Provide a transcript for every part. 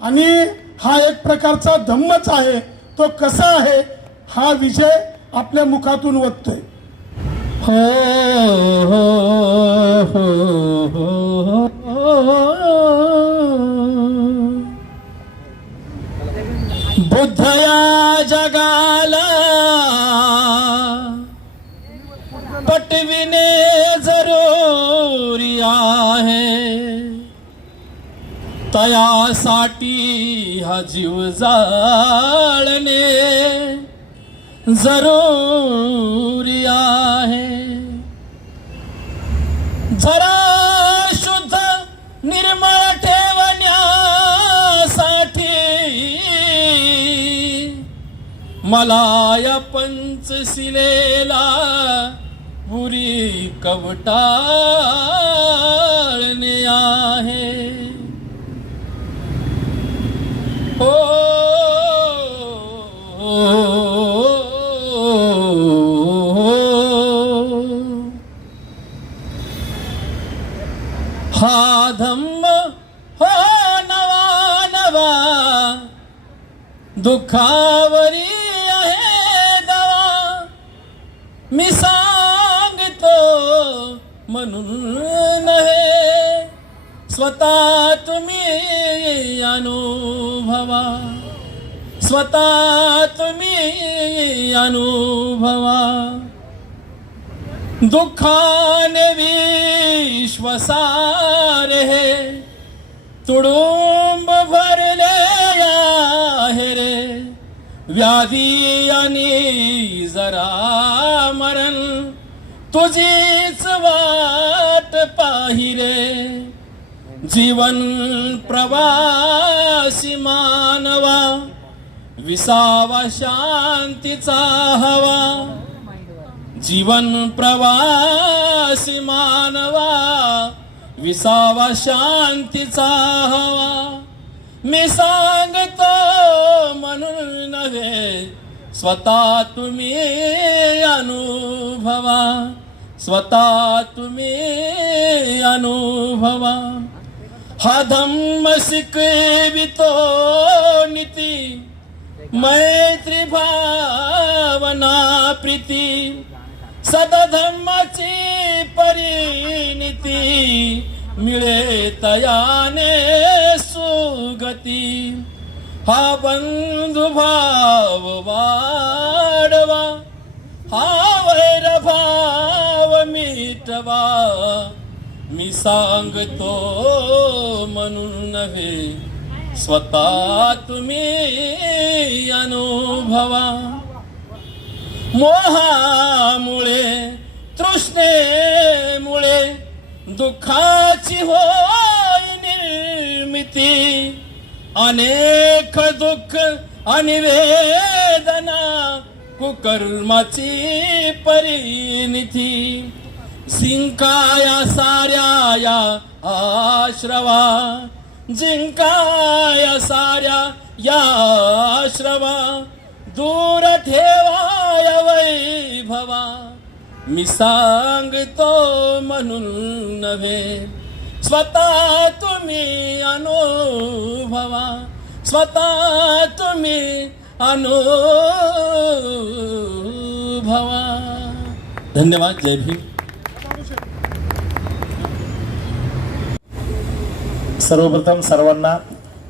आणि हा एक प्रकारचा धम्मच आहे. तो कसा आहे हा विजय आपल्या मुखातून वततोय. हो हो हो बुद्ध या जगाला पटविणे जरूरी आहे. तयासाठी हा जीव जाळणे जरूरी आहे. जरा शुद्ध निर्मळ ठेवण्यासाठी मला या पंचशिलेला पुरी कवटाळणे आहे. हो हा धम्म हो नवा नवा दुःखावरी आहे दवा. मी सांगतो म्हणून नव्हे, स्वतः तुम्ही अनुभवा. स्वतः तुम्ही अनुभवा. दुःखाने विश्वसारे हे तुडुंब भरले आहे रे. व्याधी आणि जरा मरण तुझीच वाट पाहिले. जीवन प्रवासी मानवा विसावा शांतीचा हवा. जीवन प्रवासी मानवा विसावा शांतीचा हवा. मी सांगतो म्हणून नव्हे, स्वतः तुम्ही अनुभवा. स्वतः तुम्ही अनुभवा. हा धम्म शिकवितो नीती, मैत्री भावना प्रीती. सदधम्माची परिणिती मिळे तयाने सुगती. हा बंधुभाव वाढवा, हा वैरभाव मिटवा. मी सांगतो म्हणून नव्हे, स्वतः तुम्ही अनुभवा. मोहामुळे तृष्णेमुळे दुःखाची होय निर्मिती. अनेक दुःख आणि वेदना कुकर्माची परिणिती. जिंकाया साऱ्या या आश्रवा, जिंकाया साऱ्या या आश्रवा. दूर ठेवाया वैभवा. मी सांगतो म्हणून नव्हे, स्वतः तुम्ही अनुभवा. स्वतः तुम्ही अनुभवा. धन्यवाद. जय भीम. सर्वप्रथम सर्वांना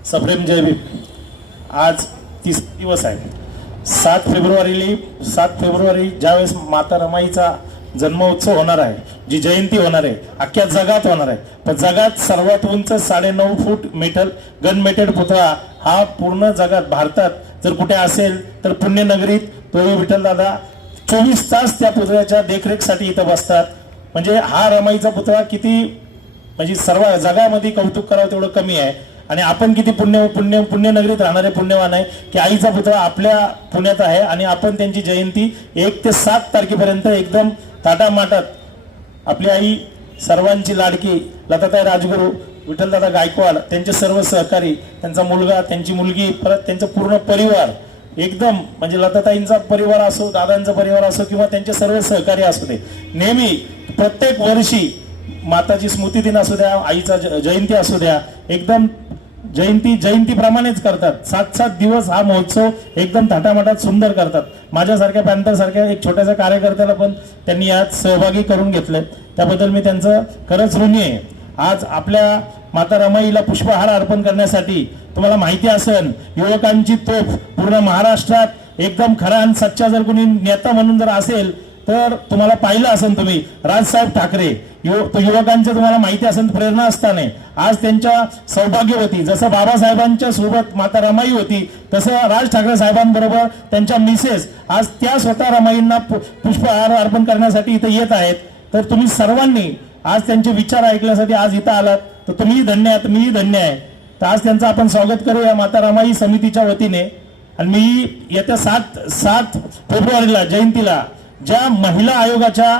सप्रेम जय भीम. आज 30 दिवस आहे. 7 फेब्रुवारी ज्यावेळेस माता रमाईचा जन्मोत्सव होणार आहे, जी जयंती होणार आहे, अख्ख्या जगात होणार आहे. पण जगात सर्वात उंच 9.5 फूट गनमेटेड पुतळा हा पूर्ण जगात, भारतात जर कुठे असेल तर पुण्यनगरीत तो विठ्ठलदादा 24 तास त्या पुतळ्याच्या देखरेखसाठी इथं बसतात. म्हणजे हा रमाईचा पुतळा किती, म्हणजे सर्व जगामध्ये कौतुक करावं तेवढं कमी आहे. आणि आपण किती पुण्यनगरीत राहणारे पुण्यवान आहे की आईचा पुतळा आपल्या पुण्यात आहे. आणि आपण त्यांची जयंती 1 ते 7 तारखेपर्यंत एकदम थाटामाटात आपली आई, सर्वांची लाडकी लताताई राजगुरू, विठ्ठलदादा गायकवाड, त्यांचे सर्व सहकारी, त्यांचा मुलगा, त्यांची मुलगी, परत त्यांचा पूर्ण परिवार एकदम, म्हणजे लताताईंचा परिवार असो, दादांचा परिवार असो किंवा त्यांचे सर्व सहकारी असू दे, नेहमी प्रत्येक वर्षी माताची स्मृती दिन असू द्या, आईचा जयंती असू द्या, एकदम जयंतीप्रमाणेच करतात. 7-7 दिवस हा महोत्सव एकदम थाटामाटात सुंदर करतात. माझ्यासारख्या पॅन्थर सारख्या एक छोट्याशा कार्यकर्त्याला पण त्यांनी यात सहभागी करून घेतले, त्याबद्दल मी त्यांचं खरंच ऋणी आहे. आज आपल्या माता रमाईला पुष्पहार अर्पण करण्यासाठी तुम्हाला माहिती असेल, युवकांची तोफ पूर्ण महाराष्ट्रात एकदम खरा आणि सच्चा जर कोणी नेता म्हणून जर असेल तर तुम्हाला पाहिलं असेल तुम्ही राजसाहेब ठाकरे. युवकांचं तुम्हाला माहिती असेल प्रेरणा असताना आज त्यांच्या सौभाग्यवती, जसं बाबासाहेबांच्या सोबत माता रमाई होती तसं राज ठाकरे साहेबांबरोबर त्यांच्या मिसेस आज त्या स्वतः रमाईंना पुष्पहार अर्पण करण्यासाठी इथे येत आहेत. तर तुम्ही सर्वांनी आज त्यांचे विचार ऐकण्यासाठी आज इथं आलात तर तुम्ही धन्य आहात, मीही धन्य आहे. तर आज त्यांचं आपण स्वागत करूया माता रमाई समितीच्या वतीने. आणि मी येत्या 7 फेब्रुवारीला जयंतीला ज्या महिला आयोगाच्या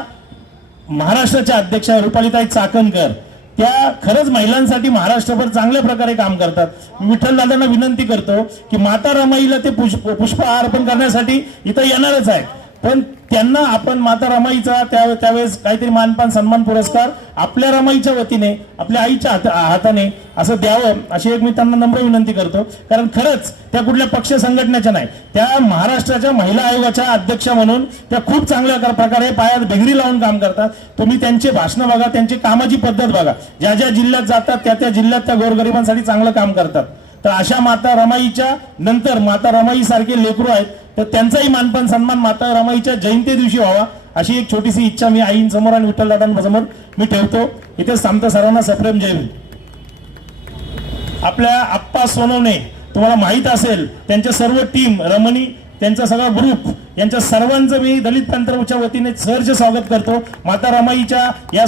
महाराष्ट्राच्या अध्यक्षा रुपालीताई चाकणकर त्या खरंच महिलांसाठी महाराष्ट्रभर चांगल्या प्रकारे काम करतात. विठ्ठल दादांना विनंती करतो की माता रमाईला ते पुष्पहार अर्पण करण्यासाठी इथं येणारच आहे, पण त्यांना आपण माता रमाईचा त्यावेळेस काहीतरी मानपान सन्मान पुरस्कार आपल्या रमाईच्या वतीने आपल्या आईच्या हाताने असं द्यावं अशी एक मी त्यांना नम्र विनंती करतो. कारण खरंच त्या कुठल्या पक्ष संघटनेच्या नाही, त्या महाराष्ट्राच्या महिला आयोगाच्या अध्यक्षा म्हणून त्या खूप चांगल्या प्रकारे पायात भिगरी लावून काम करतात. तुम्ही त्यांचे भाषणं बघा, त्यांची कामाची पद्धत बघा, ज्या ज्या जिल्ह्यात जातात त्या जिल्ह्यात त्या गोरगरिबांसाठी चांगलं काम करतात. तर अशा माता रमाईच्या नंतर माता रमाई सारखे लेकरू आहेत तर त्यांचाही मानपान सन्मान माता रमाईच्या जयंती दिवशी व्हावा अशी एक छोटीशी इच्छा मी आईंसमोर आणि विठ्ठलदादांसमोर मी ठेवतो. इथेच थांबतो. सर्वांना सप्रेम जय भीम. आपल्या आप्पा सोनवणे तुम्हाला माहित असेल, त्यांच्या सर्व टीम रमणी त्यांचा सगळा ग्रुप यांच्या सर्वांचं मी दलित पॅन्थरच्या वतीने सहर्ष स्वागत करतो. माता रमाईच्या या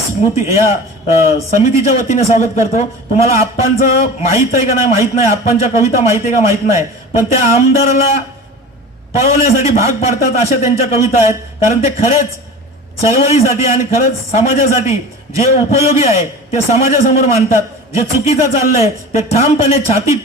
समितीच्या वतीने स्वागत करतो. तुम्हाला आप्पांचं माहित आहे का नाही माहित नाही, आप्पांच्या कविता माहिती आहे का माहित नाही, पण त्या आमदाराला पळवण्यासाठी भाग पाडतात अशा त्यांच्या कविता आहेत. कारण ते खरेच चळवळीसाठी आणि खरंच समाजासाठी जे उपयोगी आहे ते समाजासमोर मांडतात. जे चुकीचं चाललंय ते ठामपणे छाती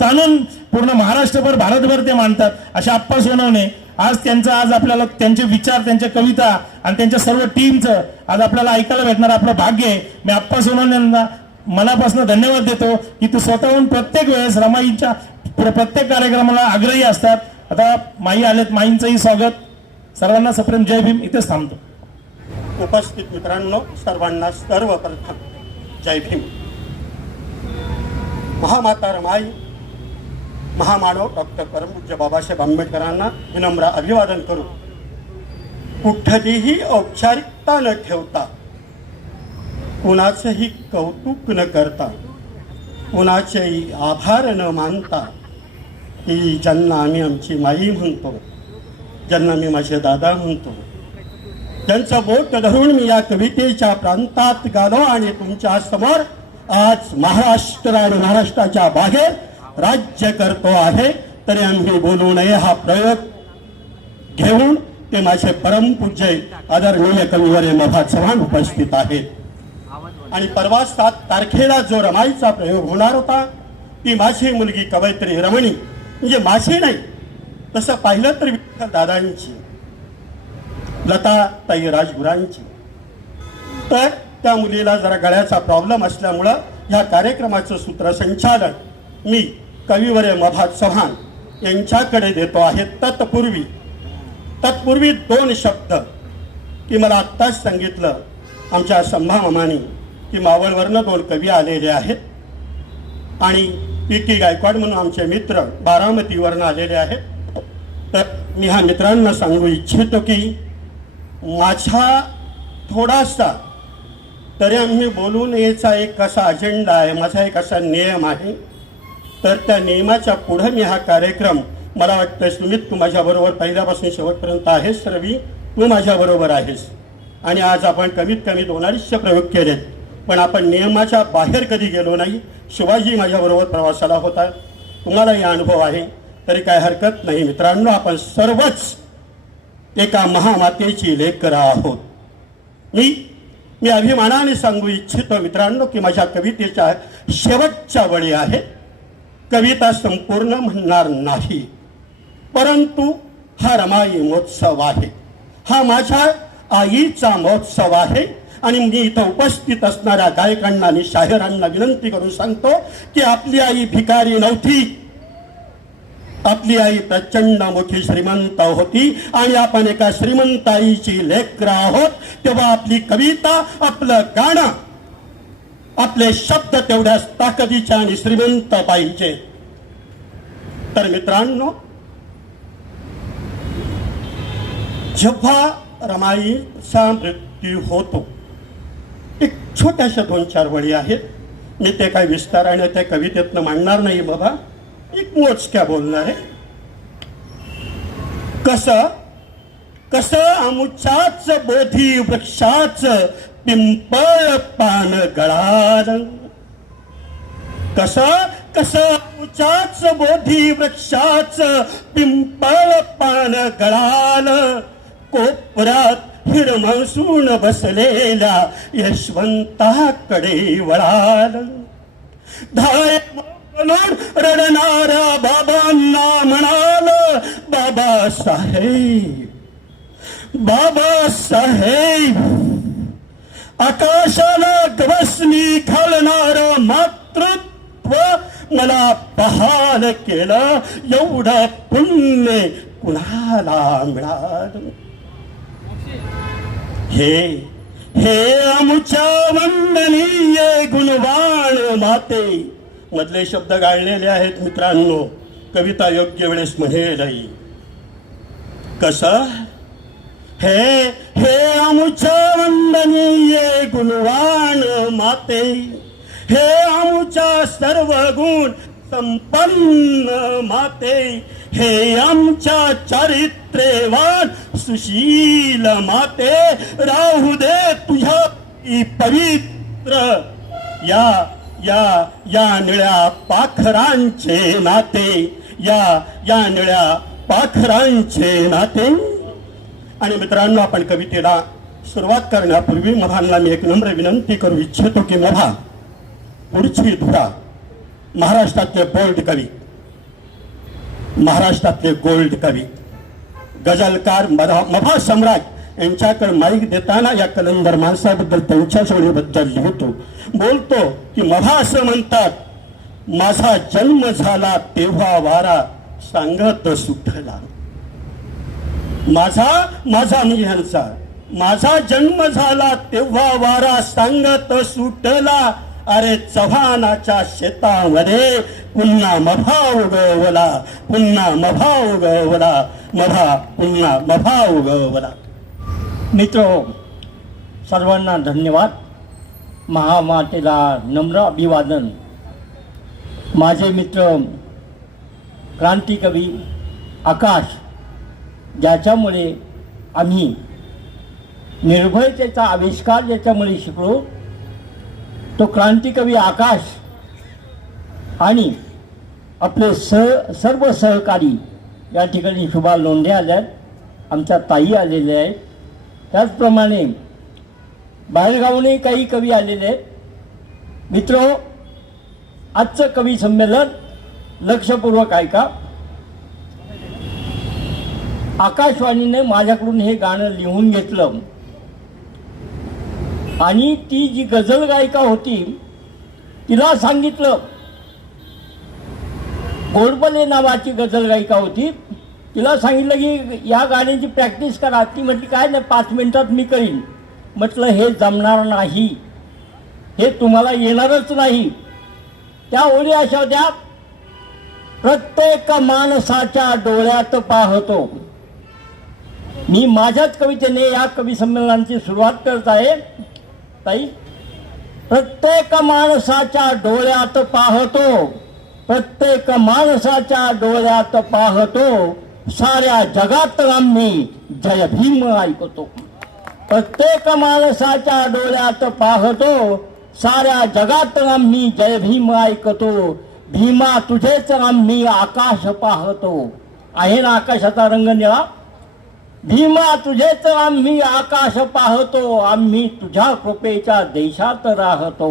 ताणून पूर्ण महाराष्ट्रभर भारतभर ते मांडतात. अशा आप्पा सोनवणे आज आपल्याला त्यांचे विचार, त्यांच्या कविता आणि त्यांच्या सर्व टीमचं आज आपल्याला ऐकायला भेटणार आपलं भाग्य आहे. मी आप्पा सोनवणेंना मनापासून धन्यवाद देतो की ते स्वतःहून प्रत्येक वेळेस रमाईच्या प्रत्येक कार्यक्रमाला आग्रही असतात. आता माई आलेत, माईंचंही स्वागत. सर्वांना सप्रेम जय भीम. इथेच थांबतो. उपस्थित मित्रांनो, सर्वांना सर्वप्रथम जय भीम. महामाता रमाई, महामानव डॉक्टर परमपूज्य बाबासाहेब आंबेडकरांना विनम्र अभिवादन करू. कुठलीही औपचारिकता न ठेवता, कुणाचंही कौतुक न करता, कुणाचेही आभार न मानता, की ज्यांना आम्ही आमची माई म्हणतो, ज्यांना मी माझे दादा म्हणतो, त्यांचं बोट धरून मी या कवितेच्या प्रांतात गालो आणि तुमच्या समोर आज महाराष्ट्र आणि महाराष्ट्राच्या बाहेर राज्य करतो आहे. तरी आम्ही बोलू नये हा प्रयोग घेऊन ते माझे परमपूज्य आदरणीय कविवर्य मभा चव्हाण उपस्थित आहेत. आणि परवा 7 तारखेला जो रमाईचा प्रयोग होणार होता ती माझी मुलगी कवयित्री रमणी, म्हणजे माझी नाही, तसं पाहिलं तर विठ्ठल दादांची, लता ताई राजगुरांची. तर त्या मुलीला जरा गळ्याचा प्रॉब्लेम असल्यामुळं ह्या कार्यक्रमाचं सूत्रसंचालन मी कविवर्य मभा चव्हाण यांच्याकडे देतो आहे. तत्पूर्वी 2 शब्द की मला आत्ताच सांगितलं आमच्या संभामामानी की मावळवरनं 2 कवी आलेले आहेत आणि पी गायकवाड म्हणून आमचे मित्र बारामतीवरनं आलेले आहेत. तर मी ह्या मित्रांना सांगू इच्छितो की माझा थोडासा तरी आम्ही बोलून याचा एक असा अजेंडा आहे, माझा एक असा नियम आहे. तर त्या नियमाच्या पुढे मी हा कार्यक्रम, मला वाटतं सुमित तू माझ्याबरोबर पहिल्यापासून शेवटपर्यंत आहेस, रवी तू माझ्याबरोबर आहेस, आणि आज आपण कमीत कमी 200 प्रयोग केलेत, पण आपण नियमाच्या बाहेर कधी गेलो नाही. शिवाजी माझ्याबरोबर प्रवासाला होता, तुम्हालाही अनुभव आहे, तरी काय हरकत नाही. मित्रांनो, आपण सर्वच एका महामातेची लेकरं आहोत. मी अभिमानाने सांगू इच्छितो मित्रांनो की माझ्या कवितेच्या शेवटच्या वळी आहे. कविता संपूर्ण म्हणणार नाही, परंतु हा रमाई महोत्सव आहे, हा माझ्या आईचा महोत्सव आहे. आणि मी इथं उपस्थित असणाऱ्या गायकांना आणि शाहिरांना विनंती करून सांगतो की आपली आई भिकारी नव्हती, आपली आई प्रचंड मोठी श्रीमंत होती आणि आपण एका श्रीमंत आईची लेकरं आहोत. तेव्हा आपली कविता, आपलं गाणं, आपले शब्द तेवढ्याच ताकदीचे आणि श्रीमंत पाहिजे. तर मित्रांनो, जेव्हा रमाईचा मृत्यू होतो, एक छोट्याशा 2-4 वळी आहेत. मी ते काही विस्ताराने त्या कवितेतनं मांडणार नाही बाबा, एक मोजक्या बोलणार आहे. कसं आमुच्याच बोधी वृक्षाच पिंपळ पान गळाल, कसं आमुच्याच बोधी वृक्षाच पिंपळ पान गळाल, कोपऱ्यात हिरमसून बसलेल्या यशवंताकडे वळाल. धाय बोलून रडणाऱ्या बाबांना म्हणाल, बाबासाहेब, आकाशाला गवसणी घालणार मातृत्व मला बहाल केलं, एवढं पुण्य कुणाला मिळालं. हे आमुच्या वंदनीय गुणवान माते मधले शब्द गाळलेले आहेत मित्रांनो. कविता योग्य वेळेस म्हणेल. कसं हे आमुच्या वंदनीय गुणवान माते, हे आमुच्या सर्व गुण संपन्न माते, हे आमच्या चारित्र्यवान सुशील माते, राहू दे तुझ्या पवित्र या निळ्या पाखरांचे नाते, या निळ्या पाखरांचे नाते. आणि मित्रांनो, आपण कवितेला सुरुवात करण्यापूर्वी मभांना मी एक नम्र विनंती करू इच्छितो की मभा, पुढची धुरा महाराष्ट्रातले गोल्ड कवी गझलकार मभा सम्राट यांच्याकडे माईक देताना या कलंदर माणसाबद्दल, त्यांच्या जोडीबद्दल लिहितो, बोलतो की मभा असं म्हणतात, माझा जन्म झाला तेव्हा वारा सांगत सुटला. माझा जन्म झाला तेव्हा वारा सांगत सुटला, अरे चव्हाणाच्या शेतामध्ये पुन्हा मभा उगवला, पुन्हा मभा उगवला. मित्र सर्वांना धन्यवाद. महामातेला नम्र अभिवादन. माझे मित्र क्रांतिकवी आकाश, ज्याच्यामुळे आम्ही निर्भयतेचा आविष्कार ज्याच्यामुळे शिकलो, तो क्रांतिकवी आकाश आणि आपले सर्व सहकारी या ठिकाणी शुभा लोंढे आल्या आहेत, आमच्या ताई आलेल्या आहेत, त्याचप्रमाणे बाहेरगावूनही काही कवी आलेले आहेत. मित्र, आजचं कवी संमेलन लक्षपूर्वक ऐका. आकाशवाणीने माझ्याकडून हे गाणं लिहून घेतलं आणि ती जी गझल गायिका होती तिला सांगितलं, गोडबले नावाची गझल गायिका होती, तिला सांगितलं की या गाण्याची प्रॅक्टिस करा. ती म्हटली काय नाही, 5 मिनिटात मी करीन. म्हटलं हे जमणार नाही, हे तुम्हाला येणारच नाही. त्या ओळी अशा होत्या, प्रत्येक माणसाच्या डोळ्यात पाहतो. मी माझ्याच कवितेने या कवी संमेलनाची सुरुवात करत आहे. ताई, प्रत्येक माणसाच्या डोळ्यात पाहतो, प्रत्येक माणसाच्या डोळ्यात पाहतो, साऱ्या जगात आम्ही जय भीम ऐकतो. प्रत्येक माणसाच्या डोळ्यात पाहतो, साऱ्या जगात आम्ही जय भीम ऐकतो. भीमा तुझेच आम्ही आकाश पाहतो. आहे ना आकाशाचा रंग निळा? भीमा तुझेच आम्ही आकाश पाहतो, आम्ही तुझ्या कृपेच्या देशात राहतो.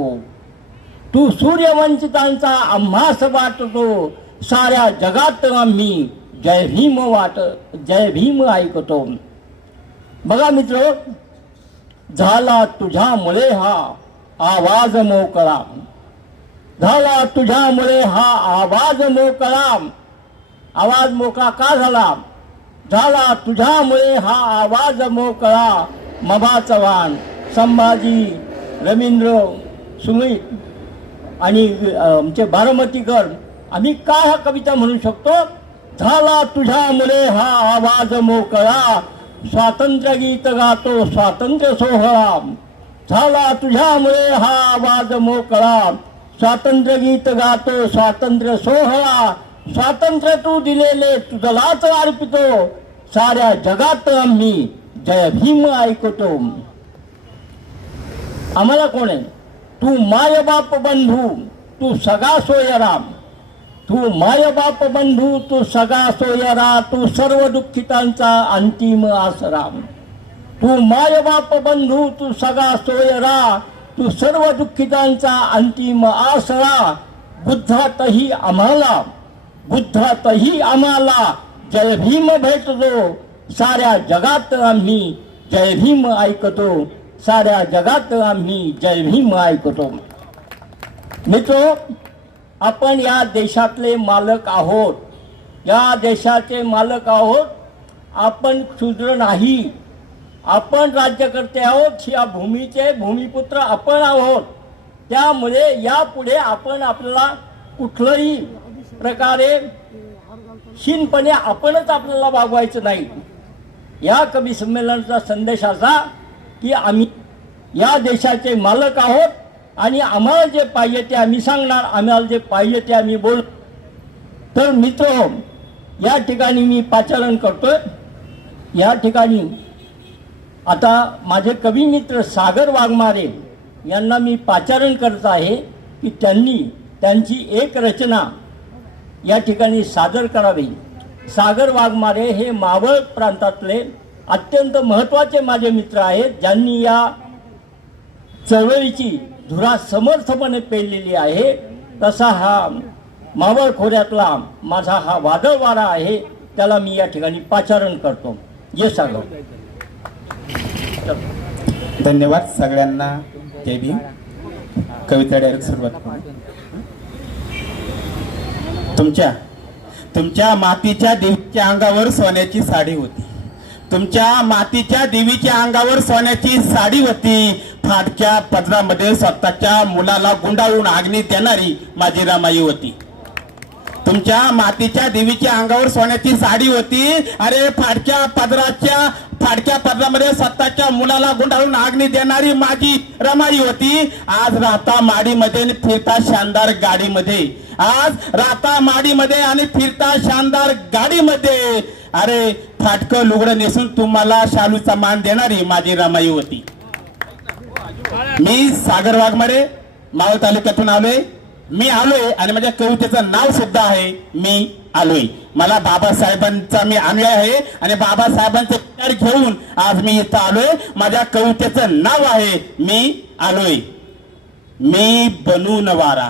तू सूर्यवंचितांचा आम्हास वाटतो, साऱ्या जगात आम्ही जय भीम ऐकतो. बघा मित्र, झाला तुझ्यामुळे हा आवाज मोकळा, झाला तुझ्यामुळे हा आवाज मोकळा. आवाज मोकळा का झाला? झाला तुझ्यामुळे हा आवाज मोकळा. मबा चव्हाण, संभाजी, रवींद्र, सुमित आणि आमचे बारामतीकर, आम्ही काय हा कविता म्हणू शकतो? झाला तुझ्यामुळे हा आवाज मोकळा, स्वातंत्र्य गीत गातो स्वातंत्र्य सोहळा. झाला तुझ्यामुळे हा आवाज मोकळा, स्वातंत्र्य गीत गातो स्वातंत्र्य सोहळा. स्वातंत्र्य तू दिलेले तुझलाच अर्पितो, साऱ्या जगात आम्ही जय भीम ऐकतो. आम्हाला कोण आहे? तू मायबाप बंधू, तू सगळा सोयराम. तू मायबाप बंधू, तू सगळा सोयरा, तू सर्व दुःखितांचा अंतिम आसराम. तू मायबाप बंधू, तू सगळा सोयरा, तू सर्व दुःखितांचा अंतिम आसरा. बुद्धातही आम्हाला, बुद्धातही आम्हाला जय भीम भेटतो, साऱ्या जगात आम्ही जय भीम ऐकतो, साऱ्या जगात आम्ही जय भीम ऐकतो. मित्र, आपण या देशातले मालक आहोत, या देशाचे मालक आहोत. आपण क्षुद्र नाही, आपण राज्यकर्ते आहोत. या भूमीचे भूमिपुत्र आपण आहोत. त्यामुळे यापुढे आपण आपल्याला कुठलंही प्रकारे शीनपणे आपणच आपल्याला वागवायचं नाही. या कवी संमेलनाचा संदेश असा की आम्ही या देशाचे मालक आहोत आणि आम्हाला जे पाहिजे ते आम्ही सांगणार, आम्हाला जे पाहिजे ते आम्ही बोल. तर मित्र, या ठिकाणी मी पाचारण करतोय. या ठिकाणी आता माझे कवी मित्र सागर वाघमारे यांना मी पाचारण करत आहे की त्यांनी त्यांची एक रचना या ठिकाणी सादर करावी. सागर वाघमारे हे मावळ प्रांतातले अत्यंत महत्त्वाचे माझे मित्र आहेत, ज्यांनी या चळवळीची धुरा समर्थपणे पेललेली आहे. तसा हा मावळ खोऱ्यातला माझा हा वादळवारा आहे, त्याला मी या ठिकाणी पाचारण करतो. ये सागर. धन्यवाद सगळ्यांना. जय भीम. कविता डायरेक्ट सुरुवात करू. तुमच्या मातीच्या देवीच्या अंगावर सोन्याची साडी होती, तुमच्या मातीच्या देवीच्या अंगावर सोन्याची साडी होती. फाटक्या पदरामध्ये स्वतःच्या मुलाला गुंडाळून आग्नी देणारी माझी रमाई होती. तुमच्या मातीच्या देवीच्या अंगावर सोन्याची साडी होती. अरे फाटक्या पदरामध्ये स्वतःच्या मुलाला गुंडाळून आग्नी देणारी माझी रमाई होती. आज राहता माडीमध्ये आणि फिरता शानदार गाडीमध्ये, आज राहता माडीमध्ये आणि फिरता शानदार गाडीमध्ये. अरे फाटकं लुगडं नेसून तुम्हाला शालूचा मान देणारी माझी रमाई होती. मी सागर वाघमारे मावळ तालुक्यातून आलोय. मी आलोय आणि माझ्या कवितेचं नाव सुद्धा आहे मी आलोय. मला बाबासाहेबांचा मी अनुयायी आहे आणि बाबासाहेबांचे विचार घेऊन आज मी इथं आलोय. माझ्या कवितेचं नाव आहे मी आलोय. मी बनून वारा,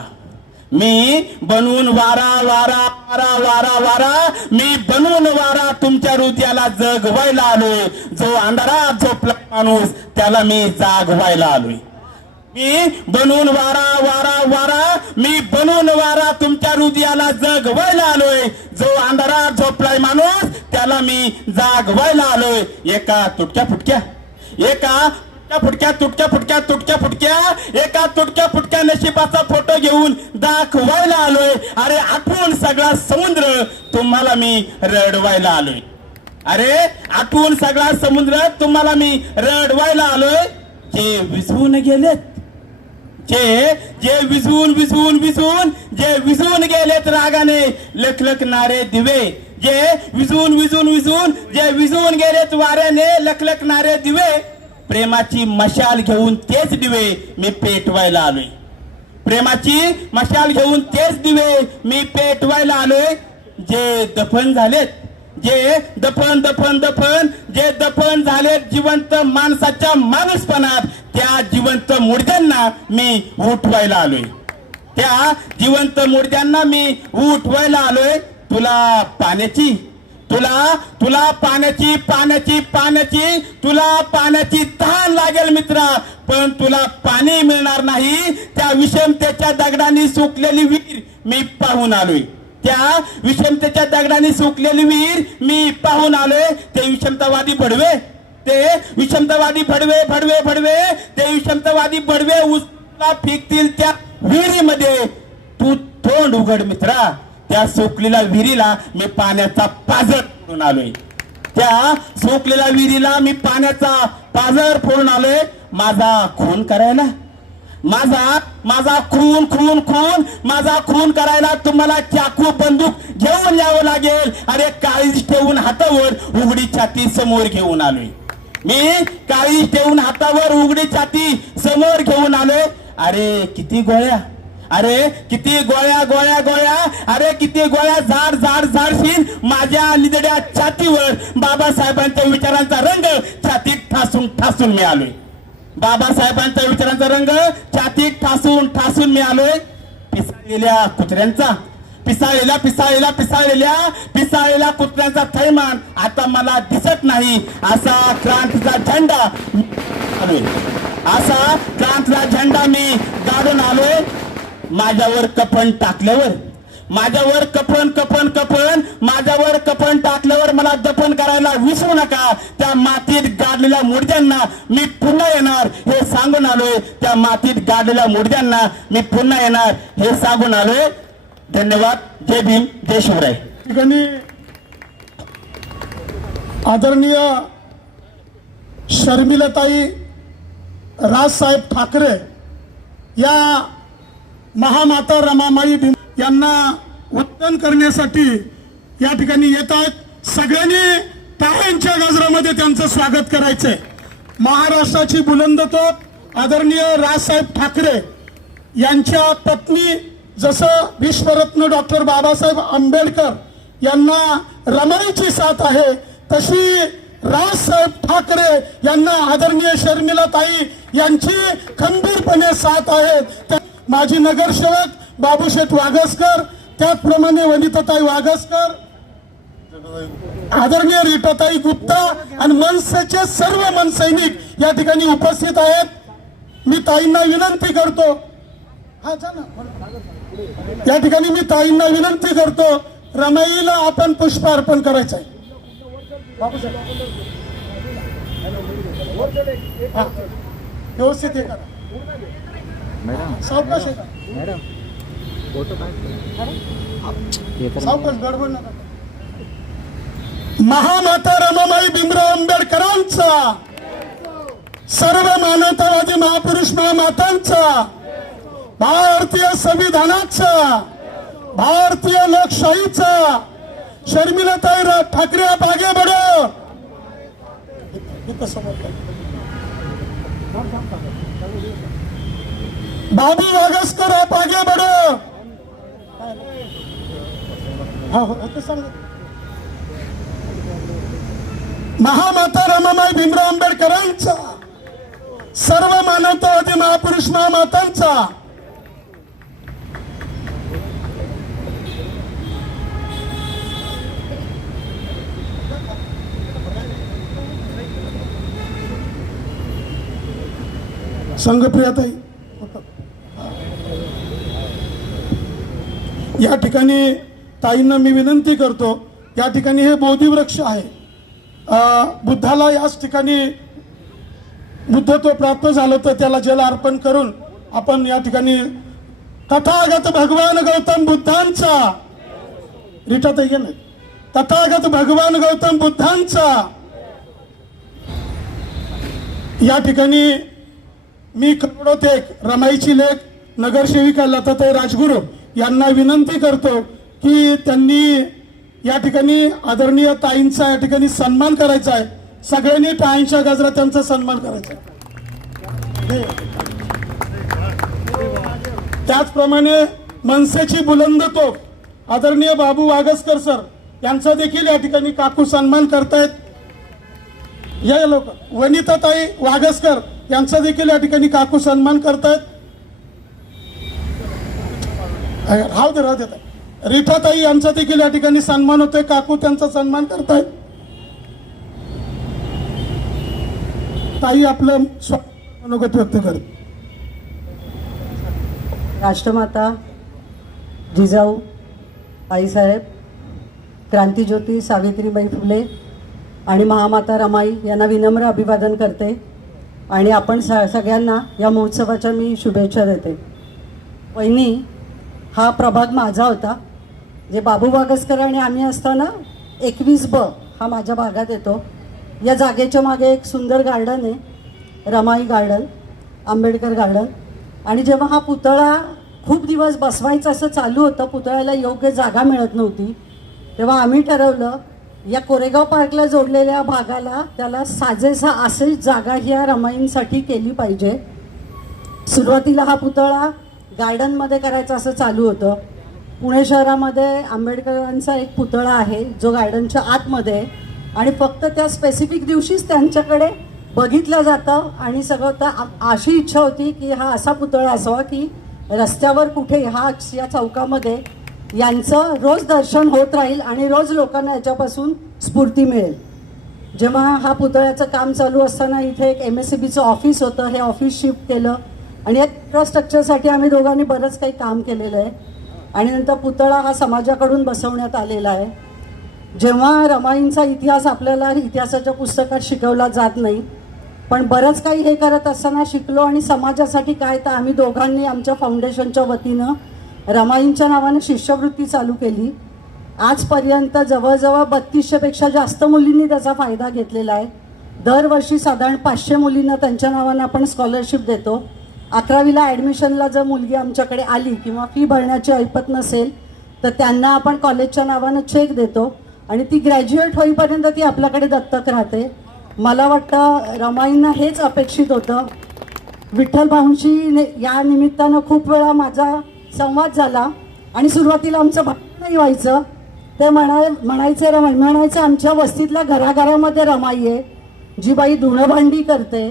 मी बनून वारा वारा वारा वारा वारा, मी बनून वारा तुमच्या हृदयाला जगवायला आलोय. जो अंधारात झोपला माणूस त्याला मी जागवायला आलोय. मी बनून वारा वारा वारा, मी बनून वारा तुमच्या हृदयाला जगवायला आलोय. जो अंधारात झोपलाय माणूस त्याला मी जागवायला आलोय. एका तुटक्या फुटक्या नशिबाचा फोटो घेऊन दाखवायला आलोय. अरे आठवून सगळा समुद्र तुम्हाला मी रडवायला आलोय. अरे आठवून सगळा समुद्र तुम्हाला मी रडवायला आलोय. जे विझवून गेलेत, जे विझून गेलेत रागाने लखलखणारे दिवे, जे विझून गेलेत वाऱ्याने लखलखणारे दिवे. प्रेमाची मशाल घेऊन तेच दिवे मी पेटवायला आलोय. प्रेमाची मशाल घेऊन तेच दिवे मी पेटवायला आलोय. जे दफन झालेत, जे दफन झालेत जिवंत माणसाच्या माणूसपणात, त्या जिवंत मुर्द्यांना मी उठवायला आलोय. त्या जिवंत मुर्द्यांना मी उठवायला आलोय. तुला तुला तुला पाण्याची पाण्याची पाण्याची तुला पाण्याची तहान लागेल मित्रा, पण तुला पाणी मिळणार नाही. त्या विषमतेच्या दगडांनी सुकलेली विहीर मी पाहून आलोय. त्या विषमतेच्या दगडांनी सुकलेली विहीर मी पाहून आलोय. ते विषमतावादी भडवे, ते विषमतावादी भडवे भडवे भडवे ते विषमतावादी भडवे उसला फेकतील त्या विहिरीमध्ये. तू तोंड उघड मित्रा. त्या सोकलेल्या विहिरीला मी पाण्याचा पाझर फोडून आलोय. त्या सोकलेल्या विहिरीला मी पाण्याचा पाझर फोडून आलोय. माझा खून करायला, माझा खून खून खून माझा खून करायला तुम्हाला चाकू बंदूक घेऊन यावं लागेल. अरे काळीज ठेवून हातावर उघडी छाती समोर घेऊन आलोय. मी काळीज ठेवून हातावर उघडी छाती समोर घेऊन आलोय. अरे किती गोळ्या, अरे किती गोळ्या गोळ्या गोळ्या, अरे किती गोळ्या झाड झाड झाडशील माझ्या निधड्या छातीवर. बाबासाहेबांच्या विचारांचा रंग छातीत ठासून ठासून मी आलोय. बाबासाहेबांच्या विचारांचा रंग छातीत ठासून ठासून मी आलोय. पिसाळलेल्या कुत्र्यांचा, पिसाळलेल्या पिसाळलेल्या पिसाळलेल्या पिसाळलेल्या कुत्र्यांचा थैमान आता मला दिसत नाही. असा क्रांतीचा झेंडा आलोय, असा क्रांतीचा झेंडा मी गाडून आलोय. माझ्यावर कफन टाकल्यावर, माझ्यावर कफन कफन कफन माझ्यावर कफन टाकल्यावर मला दफन करायला विसरू नका. त्या मातीत गाडलेल्या मुडद्यांना मी पुन्हा येणार हे सांगून आलोय. त्या मातीत गाडलेल्या मुडद्यांना मी पुन्हा येणार हे सांगून आलोय. धन्यवाद. जय भीम, जय शिवराय. ठिकाणी आदरणीय शर्मिलाताई राजसाहेब ठाकरे या महामाता रमाबाई यांना वंदन करण्यासाठी या ठिकाणी येत आहेत. सगळ्यांनी टाळ्यांच्या गजरामध्ये त्यांचं स्वागत करायचंय. महाराष्ट्राची बुलंद तोफ आदरणीय राजसाहेब ठाकरे यांच्या पत्नी, जसं विश्वरत्न डॉक्टर बाबासाहेब आंबेडकर यांना रमाईची साथ आहे, तशी राजसाहेब ठाकरे यांना आदरणीय शर्मिलाताई यांची खंबीरपणे साथ आहे. माजी नगरसेवक बाबूशेठ वागसकर, त्याचप्रमाणे वनिताताई वागसकर, आदरणीय रीटाताई गुप्ता आणि मनसेचे सर्व मनसैनिक या ठिकाणी उपस्थित आहेत. मी ताईंना विनंती करतो, या ठिकाणी मी ताईंना विनंती करतो, रमाईला आपण पुष्प अर्पण करायचं आहे. व्यवस्थित हे करा. सावकाश सावकाश गडबड नका. महामाता रमाबाई भीमराव आंबेडकरांचा, सर्व मानवतावादी महापुरुष महामातांचा, भारतीय संविधानाचा, भारतीय लोकशाहीचा. शर्मिलाताई ठाकरे आप आगे बढ़ो. बाबू वागसकर आप आगे बढ़ो. महामाता रमाबाई भीमराव आंबेडकरांचा, सर्व मानवतावादी महापुरुष महामातांचा. संघप्रियाताई या ठिकाणी ताईंना मी विनंती करतो, या ठिकाणी हे बोधिवृक्ष आहे. बुद्धाला याच ठिकाणी बुद्धत्व प्राप्त झालं तर त्याला जल अर्पण करून आपण या ठिकाणी तथागत भगवान गौतम बुद्धांचा, रिटाताई नाही, तथागत भगवान गौतम बुद्धांचा. या ठिकाणी मी करोडोतेक रमाईची लेख नगरसेविका लताताई राजगुरू यांना विनंती करतो की त्यांनी या ठिकाणी आदरणीय ताईंचा या ठिकाणी सन्मान करायचा आहे. सगळ्यांनी टाळ्यांच्या गजरात त्यांचा सन्मान करायचा आहे. त्याचप्रमाणे मनसेची बुलंद तोफ आदरणीय बाबू वागसकर सर यांचा देखील या ठिकाणी काकू सन्मान करतायत. या लोक वनिताताई वागसकर यांचा देखील या ठिकाणी काकू सन्मान करतायत. राहू देत रीठाताई यांचा देखील या ठिकाणी सन्मान होतोय. काकू त्यांचा सन्मान करतायत. ताई आपलं मनोगत व्यक्त करत. राष्ट्रमाता जिजाऊ आईसाहेब, क्रांतीज्योती सावित्रीबाई फुले आणि महामाता रमाई यांना विनम्र अभिवादन करते आणि आपण सगळ्यांना या महोत्सवाच्या मी शुभेच्छा देते. वहिनी, हा प्रभाग माझा होता. जे बाबू बागसकर आणि आम्ही असताना 21B हा माझ्या भागात येतो. या जागेच्या मागे एक सुंदर गार्डन आहे, रमाई गार्डन, आंबेडकर गार्डन. आणि जेव्हा हा पुतळा खूप दिवस बसवायचं असं चालू होतं, पुतळ्याला योग्य जागा मिळत नव्हती, तेव्हा आम्ही ठरवलं या कोरेगाव पार्कला जोडलेल्या भागाला त्याला साजेसा असेच जागा ह्या रमाईंसाठी केली पाहिजे. सुरुवातीला हा पुतळा गार्डनमध्ये करायचं असं चालू होतं. पुणे शहरामध्ये आंबेडकरांचा एक पुतळा आहे जो गार्डनच्या आतमध्ये आहे आणि फक्त त्या स्पेसिफिक दिवशीच त्यांच्याकडे बघितलं जातं आणि सगळं. तर अशी इच्छा होती की हा असा पुतळा असावा की रस्त्यावर कुठे या चौकामध्ये यांचं रोज दर्शन होत राहील आणि रोज लोकांना याच्यापासून स्फूर्ती मिळेल. जेव्हा हा पुतळ्याचं काम चालू असताना इथे एक MSCBचं ऑफिस होतं, हे ऑफिस शिफ्ट केलं आणि या इन्फ्रास्ट्रक्चरसाठी आम्ही दोघांनी बरंच काही काम केलेलं आहे. आणि नंतर पुतळा हा समाजाकडून बसवण्यात आलेला आहे. जेव्हा रमाईंचा इतिहास आपल्याला इतिहासाच्या पुस्तकात शिकवला जात नाही, पण बरंच काही हे करत असताना शिकलो आणि समाजासाठी काय, तर आम्ही दोघांनी आमच्या फाउंडेशनच्या वतीनं रमाईंच्या नावाने शिष्यवृत्ती चालू केली. आजपर्यंत जवळजवळ 3200पेक्षा जास्त मुलींनी त्याचा फायदा घेतलेला आहे. दरवर्षी साधारण 500 मुलींना त्यांच्या नावाने आपण स्कॉलरशिप देतो. 11वीला ॲडमिशनला जर मुलगी आमच्याकडे आली किंवा फी भरण्याची ऐपत नसेल तर त्यांना आपण कॉलेजच्या नावानं चेक देतो आणि ती ग्रॅज्युएट होईपर्यंत ती आपल्याकडे दत्तक राहते. मला वाटतं रमाईंना हेच अपेक्षित होतं. विठ्ठल भाऊंशी या निमित्तानं खूप वेळा माझा संवाद झाला आणि सुरुवातीला आमचं भांडणही व्हायचं. ते म्हणायचे रमाई म्हणायचं आमच्या वस्तीतल्या घराघरामध्ये रमाई आहे जी बाई धुणंभांडी करते.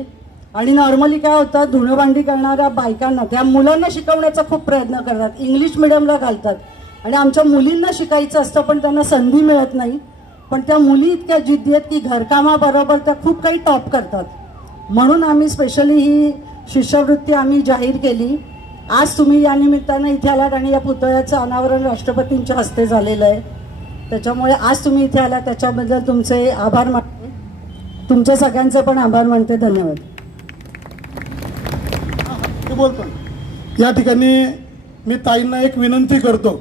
आणि नॉर्मली काय होतं, धुणंभांडी करणाऱ्या बायकांना त्या मुलांना शिकवण्याचा खूप प्रयत्न करतात, इंग्लिश मिडियमला घालतात आणि आमच्या मुलींना शिकायचं असतं पण त्यांना संधी मिळत नाही. पण त्या मुली इतक्या जिद्दी आहेत की घरकामाबरोबर त्या खूप काही टॉप करतात. म्हणून आम्ही स्पेशली ही शिष्यवृत्ती आम्ही जाहीर केली. आज तुम्ही या निमित्तानं इथे आलात आणि या पुतळ्याचं अनावरण राष्ट्रपतींच्या हस्ते झालेलं आहे. त्याच्यामुळे आज तुम्ही इथे आलात त्याच्याबद्दल तुमचे आभार मानते. तुमच्या सगळ्यांचे पण आभार मानते. धन्यवाद. बोलतो या ठिकाणी मी ताईंना एक विनंती करतो.